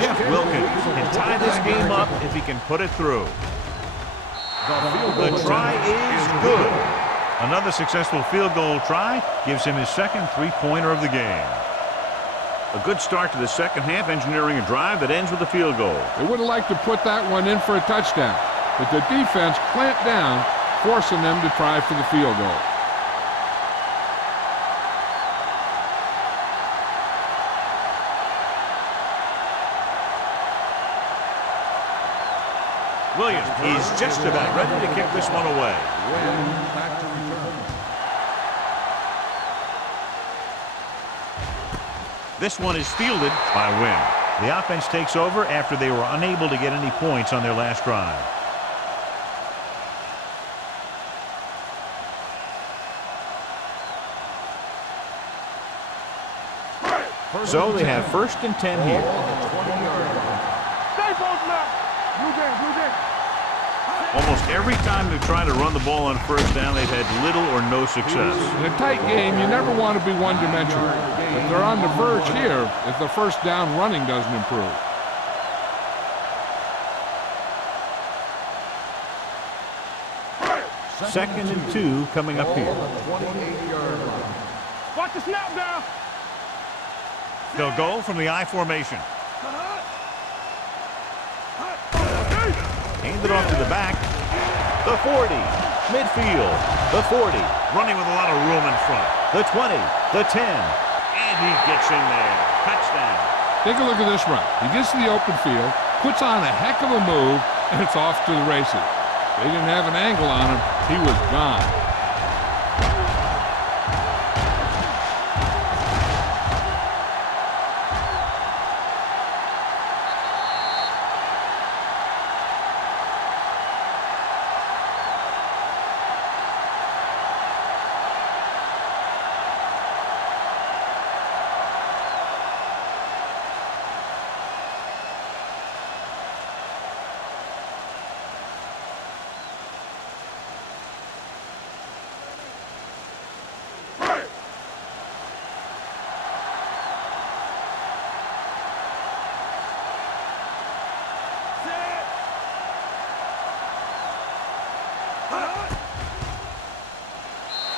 Jeff Wilkins can tie this game up if he can put it through. The try is good. Another successful field goal try gives him his 2nd three-pointer of the game. A good start to the second half, engineering a drive that ends with a field goal. They would have liked to put that one in for a touchdown, but the defense clamped down, forcing them to try for the field goal. Williams is just about ready to kick this one away. Back to return. This one is fielded by Wynn. The offense takes over after they were unable to get any points on their last drive. So they have 1st and 10 here. Ball on the 20-yard line. Stay close now. Blue game, blue game. Almost every time they've tried to run the ball on first down, they've had little or no success. In a tight game, you never want to be one-dimensional. But they're on the verge here if the first down running doesn't improve. Second and 2 coming up here. Watch the snap down. They'll go from the I formation. Hand it off to the back. The 40. Midfield. The 40. Running with a lot of room in front. The 20. The 10. And he gets in there. Touchdown. Take a look at this run. He gets to the open field, puts on a heck of a move, and it's off to the races. They didn't have an angle on him. He was gone.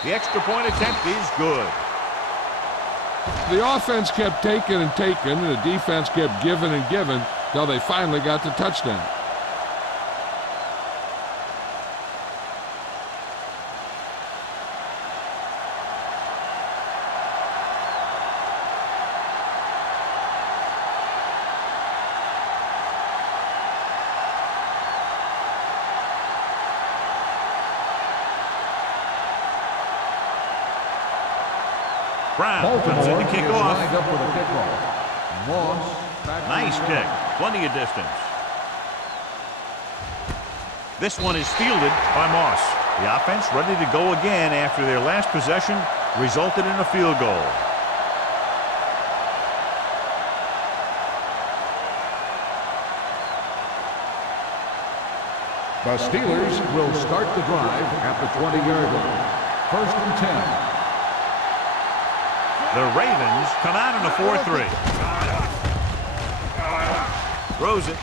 The extra point attempt is good. The offense kept taking and taking, and the defense kept giving and giving until they finally got the touchdown. Brown comes in to kick off. Lined up with a kickoff. Moss. Nice kick. Plenty of distance. This one is fielded by Moss. The offense ready to go again after their last possession resulted in a field goal. The Steelers will start the drive at the 20-yard line. First and 10. The Ravens come out in a 4-3. Throws it.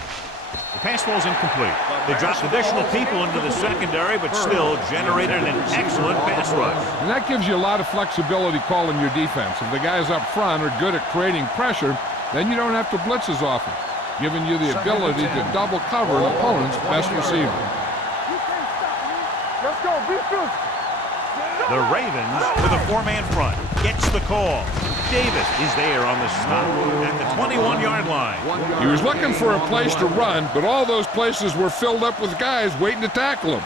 The pass ball's incomplete. They dropped additional people into the secondary, but still generated an excellent pass rush. And that gives you a lot of flexibility calling your defense. If the guys up front are good at creating pressure, then you don't have to blitz as often, giving you the ability to double cover an opponent's best receiver. Let's go. Be physical. The Ravens with a four-man front. Gets the call. Davis is there on the stop at the 21-yard line. He was looking for a place to run, but all those places were filled up with guys waiting to tackle him.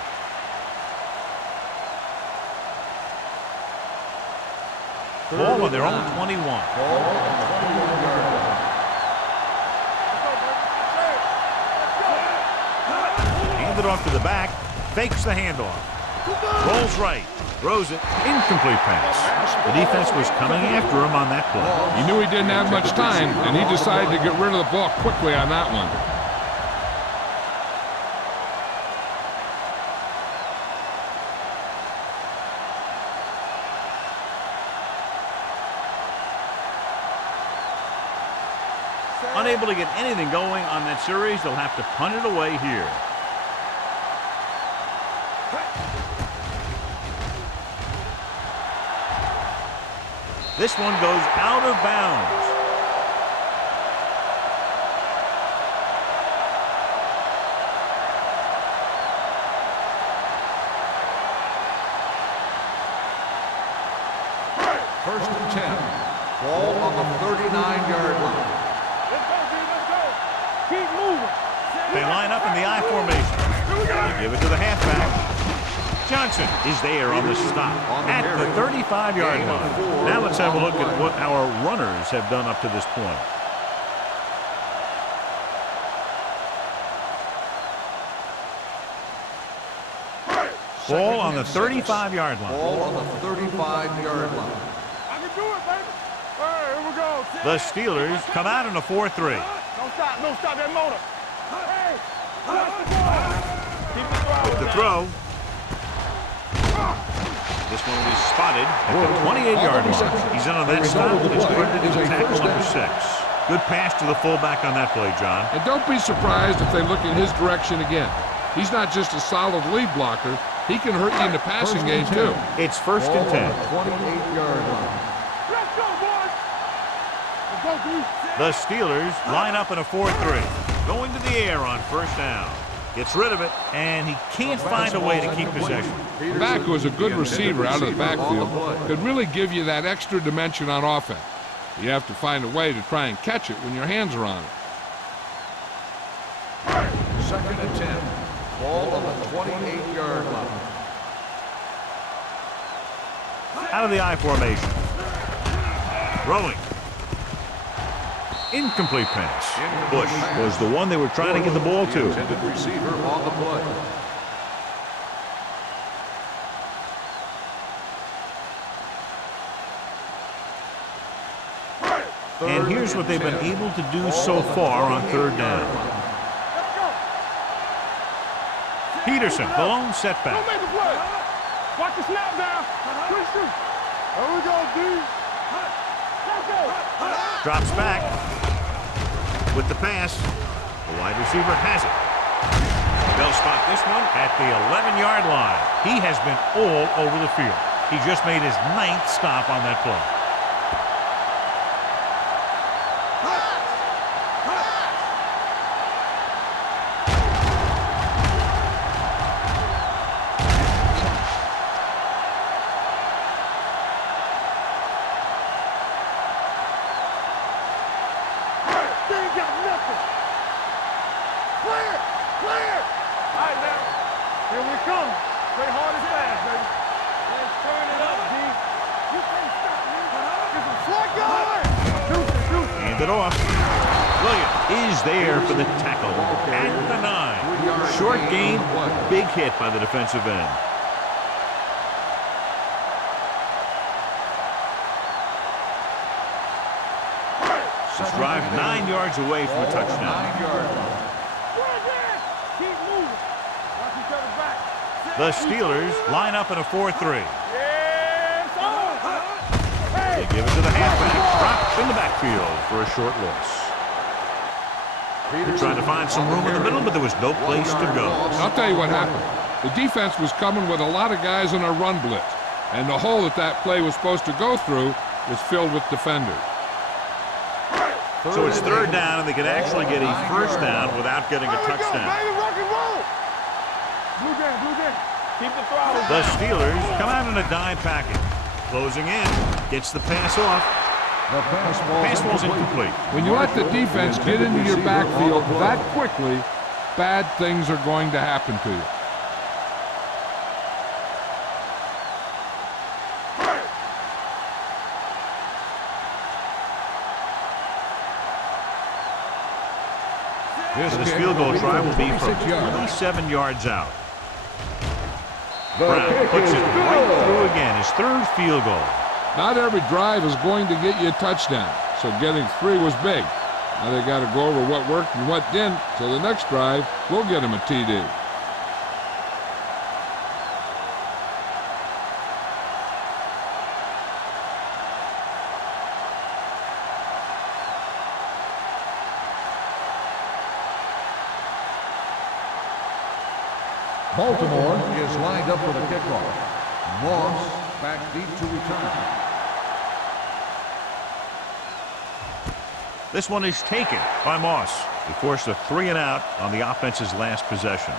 Ball on their own 21. Handed off to the back. Fakes the handoff. Rolls right. Throws it. Incomplete pass. The defense was coming after him on that play. He knew he didn't have much time, and he decided to get rid of the ball quickly on that one. Unable to get anything going on that series, they'll have to punt it away here. This one goes out of bounds. First and 10. Ball on the 39-yard line. Let's go, dude. Let's go. Keep moving. They line up in the I formation. They give it to the halfback. Johnson is there on the stop at the 35-yard line. Now let's have a look at what our runners have done up to this point. Ball on the 35-yard line. Ball on the 35-yard line. I can do it, baby. All right, here we go. The Steelers come out in a 4-3. Don't stop that motor. Hey, watch the ball. Keep it to throw. This one will be spotted at the 28-yard line. He's in on that stop. It's credited as tackle number 6. Good pass to the fullback on that play, John. And don't be surprised if they look in his direction again. He's not just a solid lead blocker. He can hurt you in the passing game, too. It's 1st and 10. 28-yard line. Let's go, boys. Let's go, dude. The Steelers line up in a 4-3. Going to the air on 1st down. Gets rid of it, and he can't find a way to keep possession. The back, who is a good receiver out of the backfield, could really give you that extra dimension on offense. You have to find a way to try and catch it when your hands are on it. 2nd and 10. Ball on the 28-yard line. Out of the I formation. Throwing. Incomplete pass. Bush was the one they were trying to get the ball to. Intended receiver on the play. And here's what they've been able to do so far on 3rd down. Peterson, the lone setback. Don't make the play. Watch the snap down. Quick shoot. There we go, D. Let's go. Drops back. With the pass, the wide receiver has it. They'll spot this one at the 11-yard line. He has been all over the field. He just made his 9th stop on that play. It off. Williams is there for the tackle at the 9. Short gain, big hit by the defensive end. This drive 9 yards away from a touchdown. 9-yard line. Keep moving. Watch each other back. The Steelers line up in a 4-3. They give it to the halfback. Dropped in the backfield for a short loss. They're trying to find some room in the middle, but there was no place to go. I'll tell you what happened. The defense was coming with a lot of guys in a run blitz, and the hole that play was supposed to go through was filled with defenders. So it's 3rd down, and they can actually get a 1st down without getting a touchdown. Rock and roll. Blue game. Keep the throttle. The Steelers come out in a dime package. Closing in, gets the pass off. The Pass ball's incomplete. When you let the defense get into your backfield that quickly, bad things are going to happen to you. This field goal try will be from 27 yards out. Brown puts it right through again, his 3rd field goal. Not every drive is going to get you a touchdown, so getting 3 was big. Now they got to go over what worked and what didn't, so the next drive will get him a TD. Baltimore is lined up for the kickoff. Moss back deep to return. This one is taken by Moss. He forced a 3-and-out on the offense's last possession.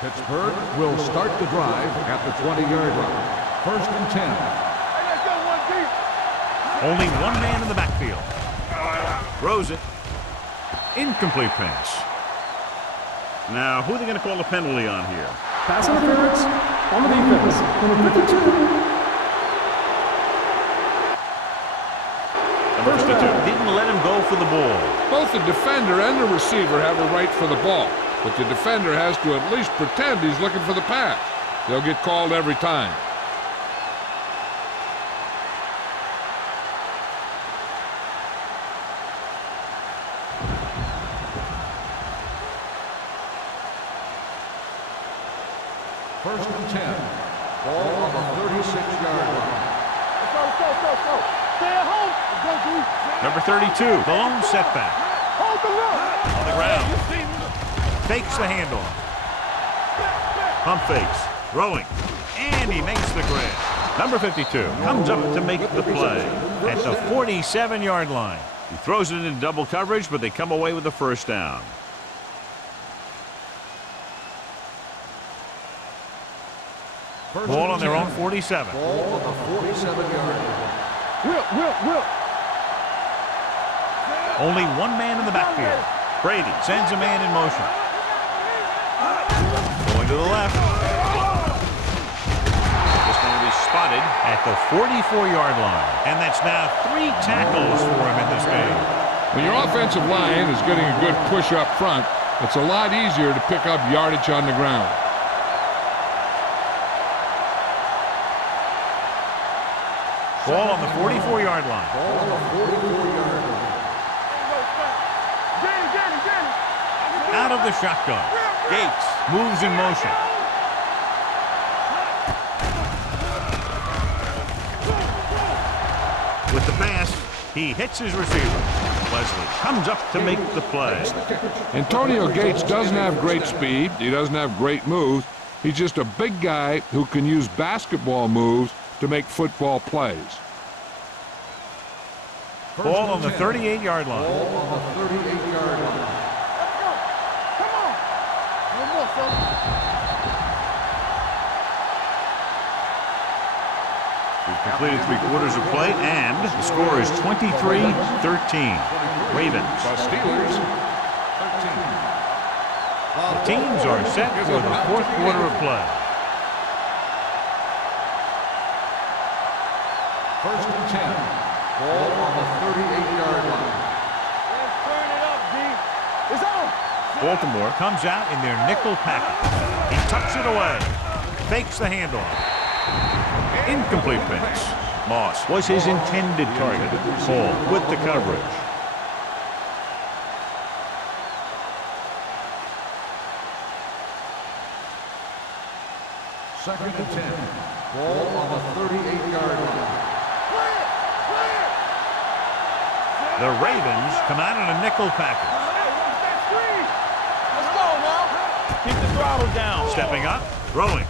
Pittsburgh will start the drive at the 20-yard line. 1st and 10. Only one man in the backfield. Throws it. Incomplete pass. Now, who are they going to call a penalty on here? Pass interference on the defense. Number 52. Number 52 didn't let him go for the ball. Both the defender and the receiver have a right for the ball, but the defender has to at least pretend he's looking for the pass. They'll get called every time. First and 10. Ball on the 36-yard line. Go. Stay at home. Go, D. Number 32, the lone setback. Hold the look. On the ground. Fakes the handoff. Pump fakes. Throwing. And he makes the grab. Number 52 comes up to make the play at the 47-yard line. He throws it in double coverage, but they come away with the first down. Ball on their own 47. Ball on the 47-yard line. Will. Only one man in the backfield. Brady sends a man in motion. Going to the left. Just going to be spotted at the 44-yard line. And that's now 3 tackles for him in this game. When your offensive line is getting a good push up front, it's a lot easier to pick up yardage on the ground. Ball on the 44-yard line. Ball on the 44-yard line. Out of the shotgun. Gates moves in motion. With the pass, he hits his receiver. Leslie comes up to make the play. Antonio Gates doesn't have great speed. He doesn't have great moves. He's just a big guy who can use basketball moves to make football plays. Ball on the 38-yard line. Ball on the 38-yard line. We've completed 3/4 of play, and the score is 23-13. Ravens. Steelers, 13. The teams are set for the 4th quarter of play. First and 10. Ball on the 38-yard line. Let's turn it up, D. It's on. Baltimore comes out in their nickel package. He tucks it away. Fakes the handoff. Incomplete pass. Moss was his intended target. Hall with the coverage. Second and 10. Ball on the 38-yard line. The Ravens come out in a nickel package. Let's go now. Keep the throttle down. Stepping up, throwing.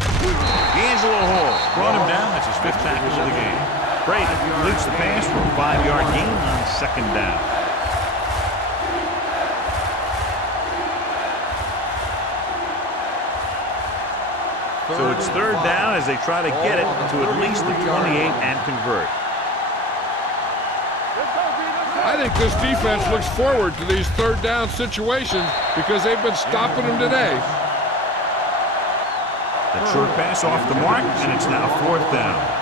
D'Angelo Hall brought him down. That's his 5th tackle of the game. Brady completes the pass for a 5-yard gain on 2nd down. So it's 3rd down as they try to get it to at least the 28 and convert. I think this defense looks forward to these 3rd down situations because they've been stopping them today. The short pass off the mark, and it's now 4th down.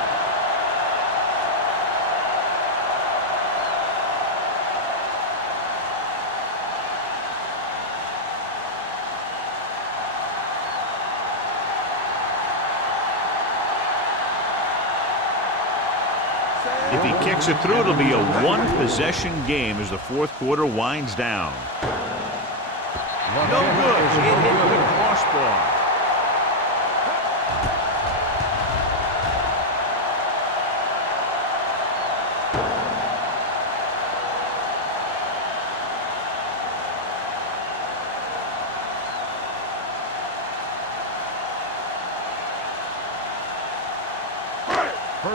If he kicks it through, it'll be a 1-possession game as the 4th quarter winds down. No good. It hit the crossbar.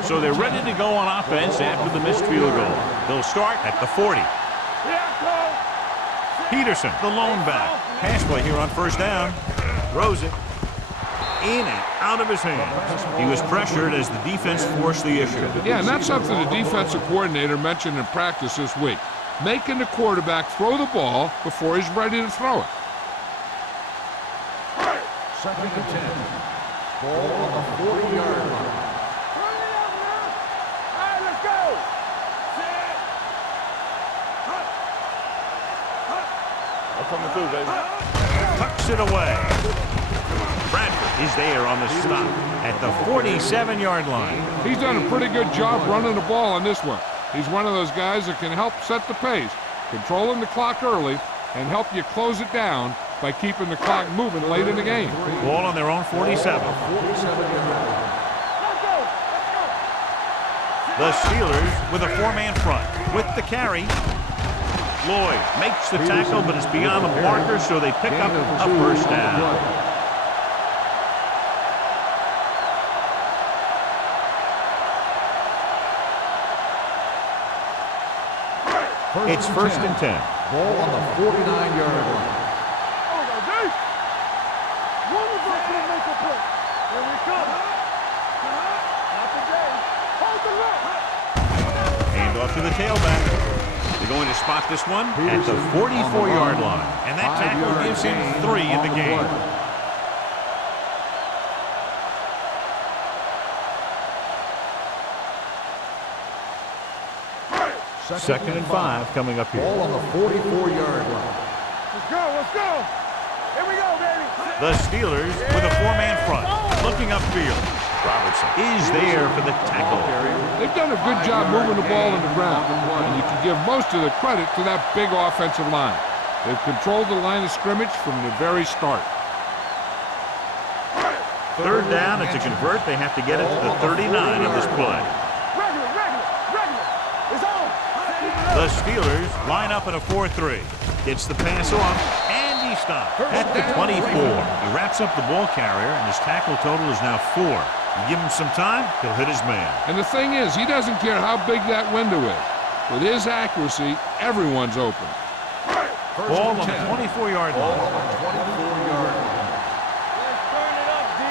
So they're ready to go on offense after the missed field goal. They'll start at the 40. Peterson, the lone back. Pass play here on 1st down. Throws it. In and out of his hands. He was pressured as the defense forced the issue. Yeah, and that's something the defensive coordinator mentioned in practice this week. Making the quarterback throw the ball before he's ready to throw it. Second and 10. Ball on the 40-yard line. Coming through, baby. Tucks it away. Bradford is there on the stop at the 47-yard line. He's done a pretty good job running the ball on this one. He's one of those guys that can help set the pace, controlling the clock early, and help you close it down by keeping the clock moving late in the game. Ball on their own 47. 47-yard line. The Steelers with a four-man front. With the carry, Lloyd makes the tackle, but it's beyond the marker, so they pick up a first down. It's first and 10. Ball on the 49-yard line. Hand off to the tailback. They're going to spot this one at the 44-yard line. And that tackle gives him 3 in the game. Second and 5 coming up here. Ball on the 44-yard line. Let's go, let's go. Here we go, baby. The Steelers with a four-man front. Looking upfield. Robertson is there for the tackle. They've done a good job moving the ball in the ground, and you can give most of the credit to that big offensive line. They've controlled the line of scrimmage from the very start. Third down, and to convert, they have to get it to the 39 in this play. The Steelers line up in a 4-3. Gets the pass off, and he stopped at the 24. He wraps up the ball carrier, and his tackle total is now 4. You give him some time, he'll hit his man. And the thing is, he doesn't care how big that window is. With his accuracy, everyone's open. Ball on the 24-yard Ball line. on the 24-yard line. Let's turn it up, D.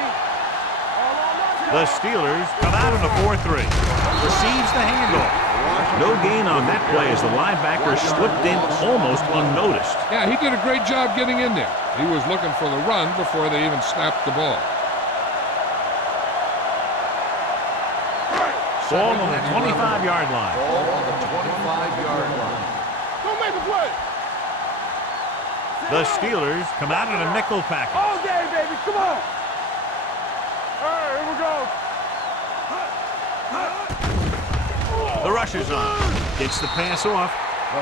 The Steelers come out in a 4-3. Receives the handoff. No gain on that play as the linebacker slipped in almost unnoticed. Yeah, he did a great job getting in there. He was looking for the run before they even snapped the ball. Ball on the 25-yard line. Ball on the 25-yard line. Don't make a play. The Steelers come out in a nickel package. All day, baby. Come on. All right, here we go. The rush is on. Gets the pass off.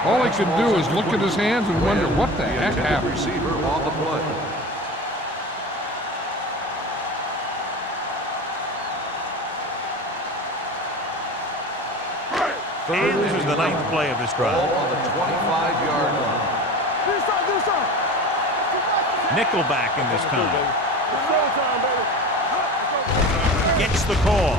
All he can do is look at his hands and wonder what the heck happened. Receiver on the play. And this is the 9th play of this Ball drive. on the 25-yard line. Do something. Nickelback in this time. It's showtime, baby. Gets the call.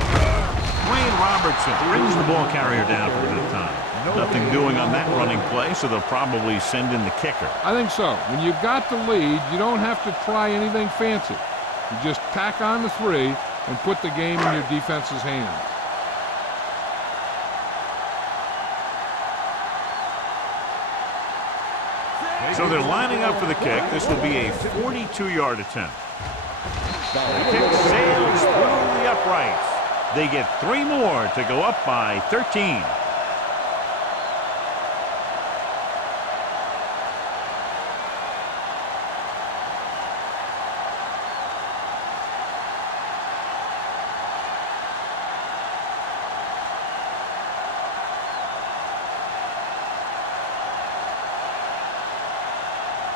Wayne Robertson brings the ball carrier down for the time. Nothing doing on that running play, so they'll probably send in the kicker. I think so. When you've got the lead, you don't have to try anything fancy. You just tack on the 3 and put the game in your defense's hands. So they're lining up for the kick. This will be a 42-yard attempt. The kick sails through the uprights. They get 3 more to go up by 13.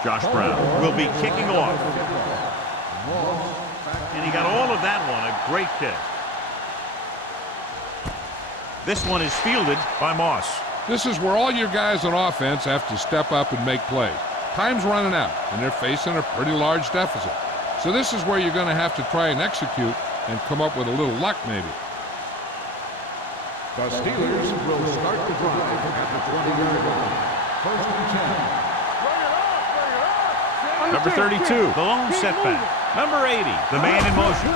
Josh Brown will be kicking off. And he got all of that one, a great kick. This one is fielded by Moss. This is where all your guys on offense have to step up and make plays. Time's running out, and they're facing a pretty large deficit. So this is where you're going to have to try and execute and come up with a little luck, maybe. The Steelers will start the drive at the 20-yard line. First and 10. Number 32, the lone setback. Number 80, the man in motion.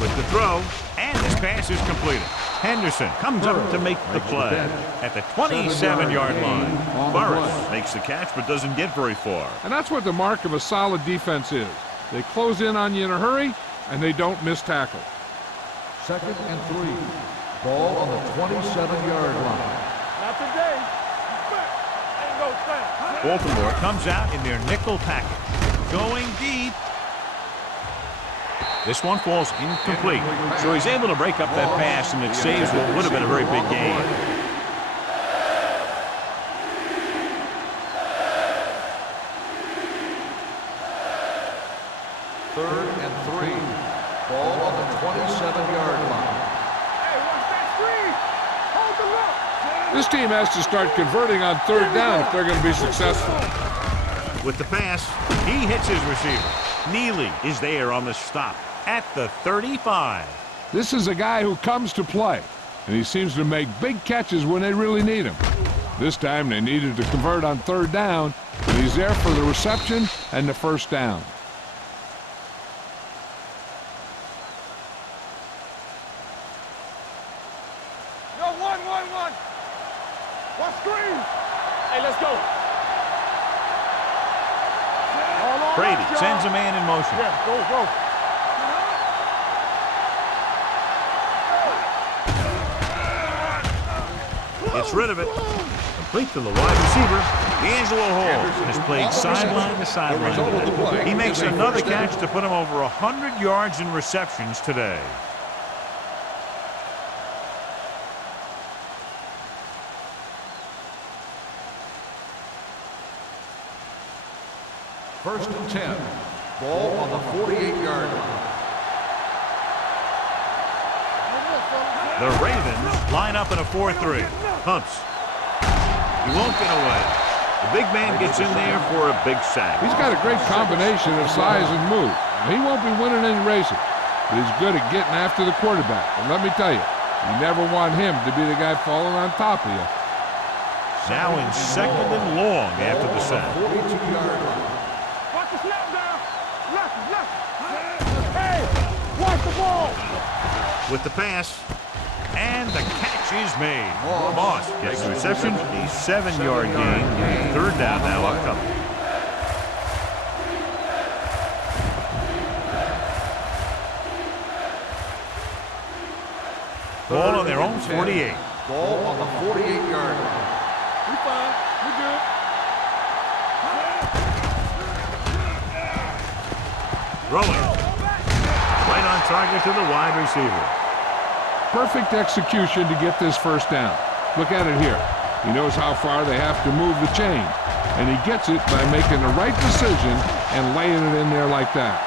With the throw, and this pass is completed. Henderson comes up to make the play at the 27-yard line. Burris makes the catch but doesn't get very far. And that's what the mark of a solid defense is. They close in on you in a hurry, and they don't miss tackle. Second and 3. Ball on the 27-yard line. Not today. Ain't no thing. Baltimore comes out in their nickel package. Going deep. This one falls incomplete. So he's able to break up that pass, and it saves what would have been a very big gain. 3rd and 3. Ball on the 27-yard line. Hey, watch that screen. Hold the look. This team has to start converting on 3rd down if they're going to be successful. With the pass, he hits his receiver. Neely is there on the stop at the 35. This is a guy who comes to play, and he seems to make big catches when they really need him. This time they needed to convert on 3rd down, and he's there for the reception and the 1st down. Yo, one. One screen. Hey, let's go. Brady sends a man in motion. Yeah, go. Gets rid of it. Complete to the wide receiver. D'Angelo Hall has played sideline to sideline. He makes another catch to put him over 100 yards in receptions today. First and 10. Ball on the 48-yard line. The Ravens line up in a 4-3. Pumps. He won't get away. The big man gets in there for a big sack. He's got a great combination of size and move. He won't be winning any races, but he's good at getting after the quarterback. And let me tell you, you never want him to be the guy falling on top of you. Now in 2nd and long after the sack. 42-yard line. Watch the snap down. Left. Hey, watch the ball. With the pass, and the catch is made. Moss gets the reception, a 7-yard gain. 3rd down now upcoming. Ball on their own 48. Ball on the 48-yard line. We fine. We good. Throwing. Right on target to the wide receiver. Perfect execution to get this 1st down. Look at it here. He knows how far they have to move the chain, and he gets it by making the right decision and laying it in there like that.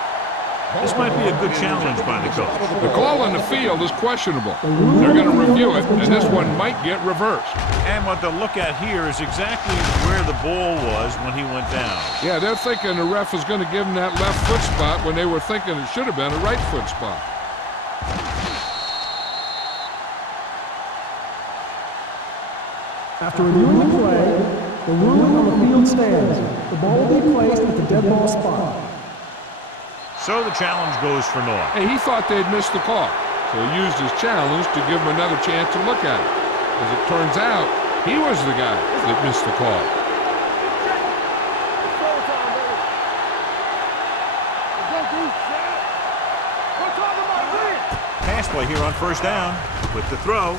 This might be a good challenge by the coach. The call on the field is questionable. They're going to review it, and this one might get reversed. And what they'll look at here is exactly where the ball was when he went down. Yeah, they're thinking the ref is going to give him that left foot spot when they were thinking it should have been a right foot spot. After reviewing the play, the ruling on the field stands. The ball will be placed at the dead ball spot. So the challenge goes for North. Hey, he thought they'd missed the call, so he used his challenge to give him another chance to look at it. As it turns out, he was the guy that missed the call. Pass play here on 1st down with the throw.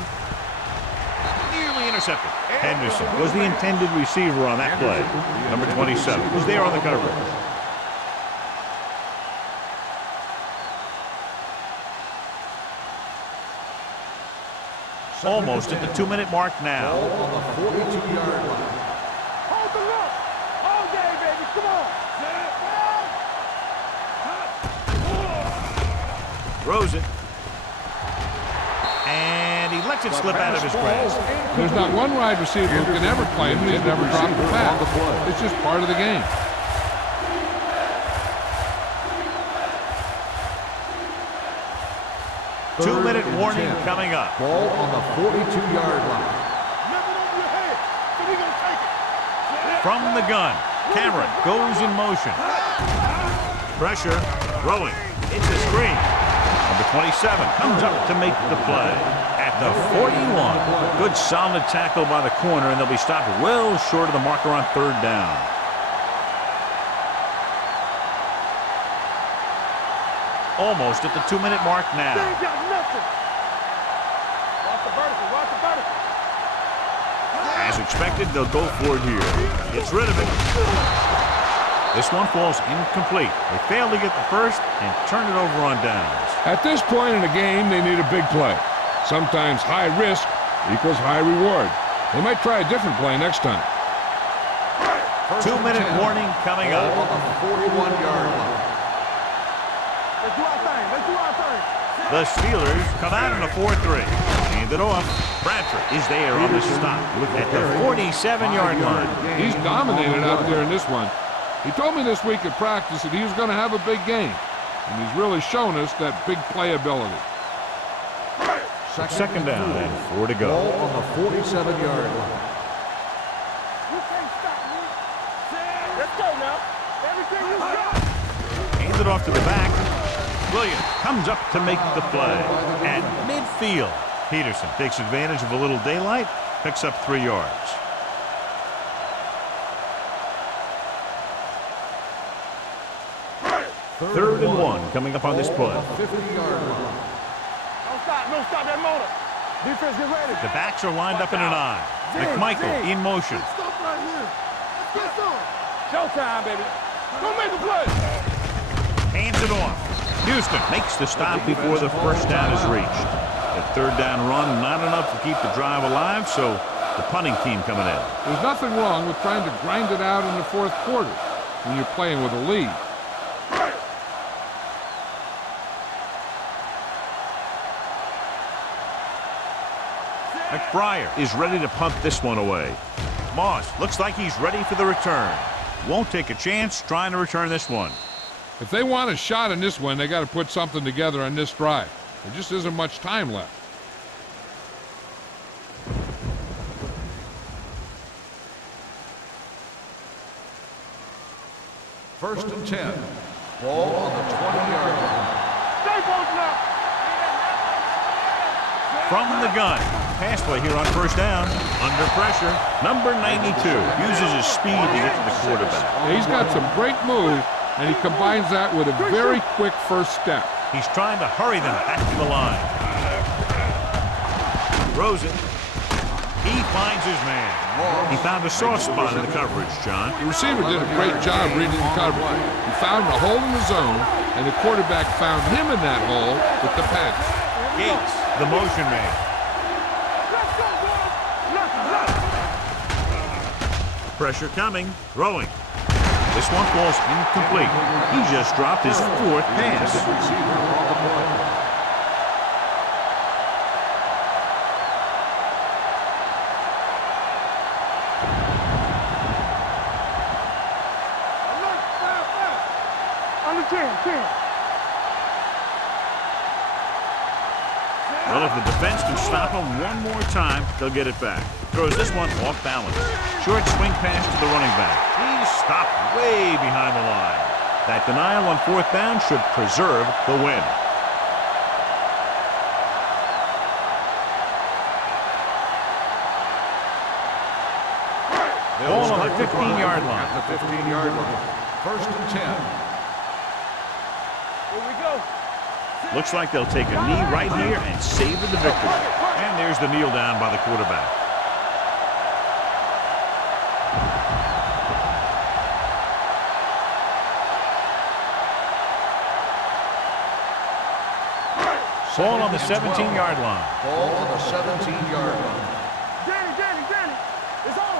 Nearly intercepted. Henderson was the intended receiver on that play. Number 27 was there on the coverage. Almost at the 2-minute mark now. Ball on the 42-yard line. Hold the look. All day, baby. Come on. Throws it. And he lets it slip out of his grasp. There's not one wide receiver who can ever claim that he's never dropped the pass. It's just part of the game. Two-minute warning coming up. Ball on the 42-yard line. From the gun, Cameron goes in motion. Pressure, throwing. It's a screen. Number 27 comes up to make the play at the 41. Good solid tackle by the corner, and they'll be stopped well short of the marker on 3rd down. Almost at the 2-minute mark now. They ain't got nothing. Watch the vertical. Watch the vertical. As expected, they'll go for it here. Gets rid of it. This one falls incomplete. They fail to get the first and turn it over on downs. At this point in the game, they need a big play. Sometimes high risk equals high reward. They might try a different play next time. 2-minute warning coming up. Ball on the 41-yard line. Let's do our thing. Let's do our thing. The Steelers come out in a 4-3. Hand it off. Bradford is there on the stop at the 47-yard line. He's dominated out there in this one. He told me this week at practice that he was going to have a big game, and he's really shown us that big playability. Second down and 4 to go. Ball on the 47-yard line. You can't stop me. Let's go now. Everything you got. Hands it off to the back. Williams comes up to make the play at midfield. Peterson takes advantage of a little daylight, picks up 3 yards. Third and 1 coming up on this play. 50-yard line. Don't stop that motor. Defense, get ready. The backs are lined up in an I. McMichael in motion. Stop right here. Let's get some. Showtime, baby. Go make a play. Hands it off. Houston makes the stop before the first down is reached. The third down run, not enough to keep the drive alive, so the punting team coming in. There's nothing wrong with trying to grind it out in the fourth quarter when you're playing with a lead. McBriar is ready to punt this one away. Moss looks like he's ready for the return. Won't take a chance trying to return this one. If they want a shot in this one, they got to put something together on this drive. There just isn't much time left. First and 10. Ball on the 20-yard line. Stay close now. From the gun. Pass play here on first down. Under pressure. Number 92 uses his speed to get to the quarterback. He's got some great move, and he combines that with a very quick first step. He's trying to hurry them back to the line. Rosen. He finds his man. He found a soft spot in the coverage, John. The receiver did a great job reading the coverage. He found a hole in the zone, and the quarterback found him in that hole with the pass. Gates, the motion man. Let's go, boys. Pressure coming. Throwing. This one falls incomplete. He just dropped his 4th pass. Receiver on the play. Under 10. Well, if the defense can stop him one more time, they'll get it back. Throws this one off balance. Short swing pass to the running back. He's stopped way behind the line. That denial on 4th down should preserve the win. Ball on the 15-yard line. At the 15-yard line. First and 10. Here we go. Looks like they'll take a knee right here and savor the victory. And there's the kneel down by the quarterback. Ball on the 17-yard line. Ball on the 17-yard line. Danny. It's on.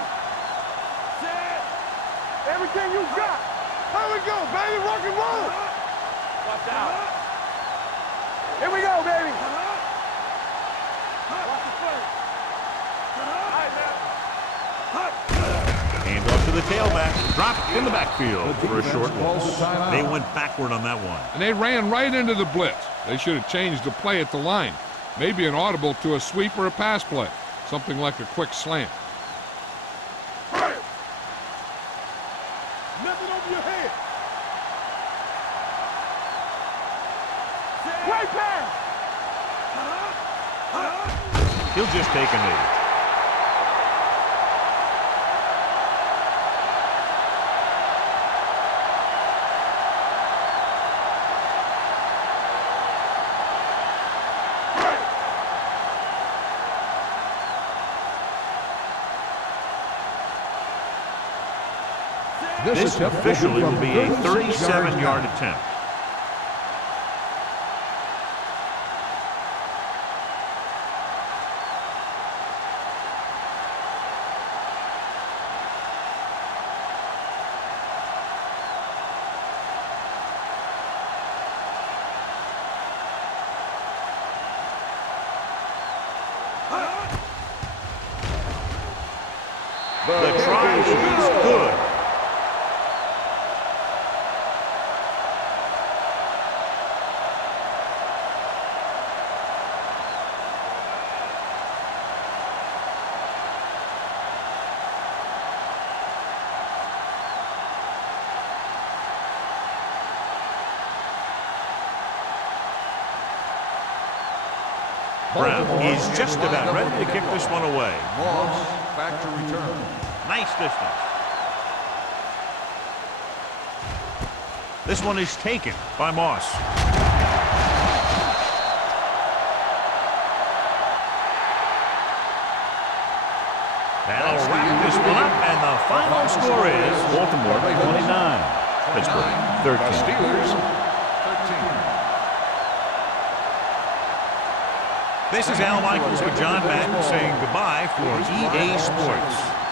Everything you got. Here we go, baby. Rock and roll. Watch out. Here we go, baby. Watch the play. All right, now. Hand off to the tailback. Dropped in the backfield for a short loss. They went backward on that one. And they ran right into the blitz. They should have changed the play at the line. Maybe an audible to a sweep or a pass play. Something like a quick slant. Nothing over your head. Great pass. He'll just take a knee. This officially will be a 37-yard attempt. The try is good. Brown is just about ready to kick this one away. Moss back to return. Nice distance. This one is taken by Moss. That'll wrap this one up, and the final score is Baltimore 29, Pittsburgh 13. Steelers 13. This is Al Michaels with John Madden saying goodbye for EA Sports.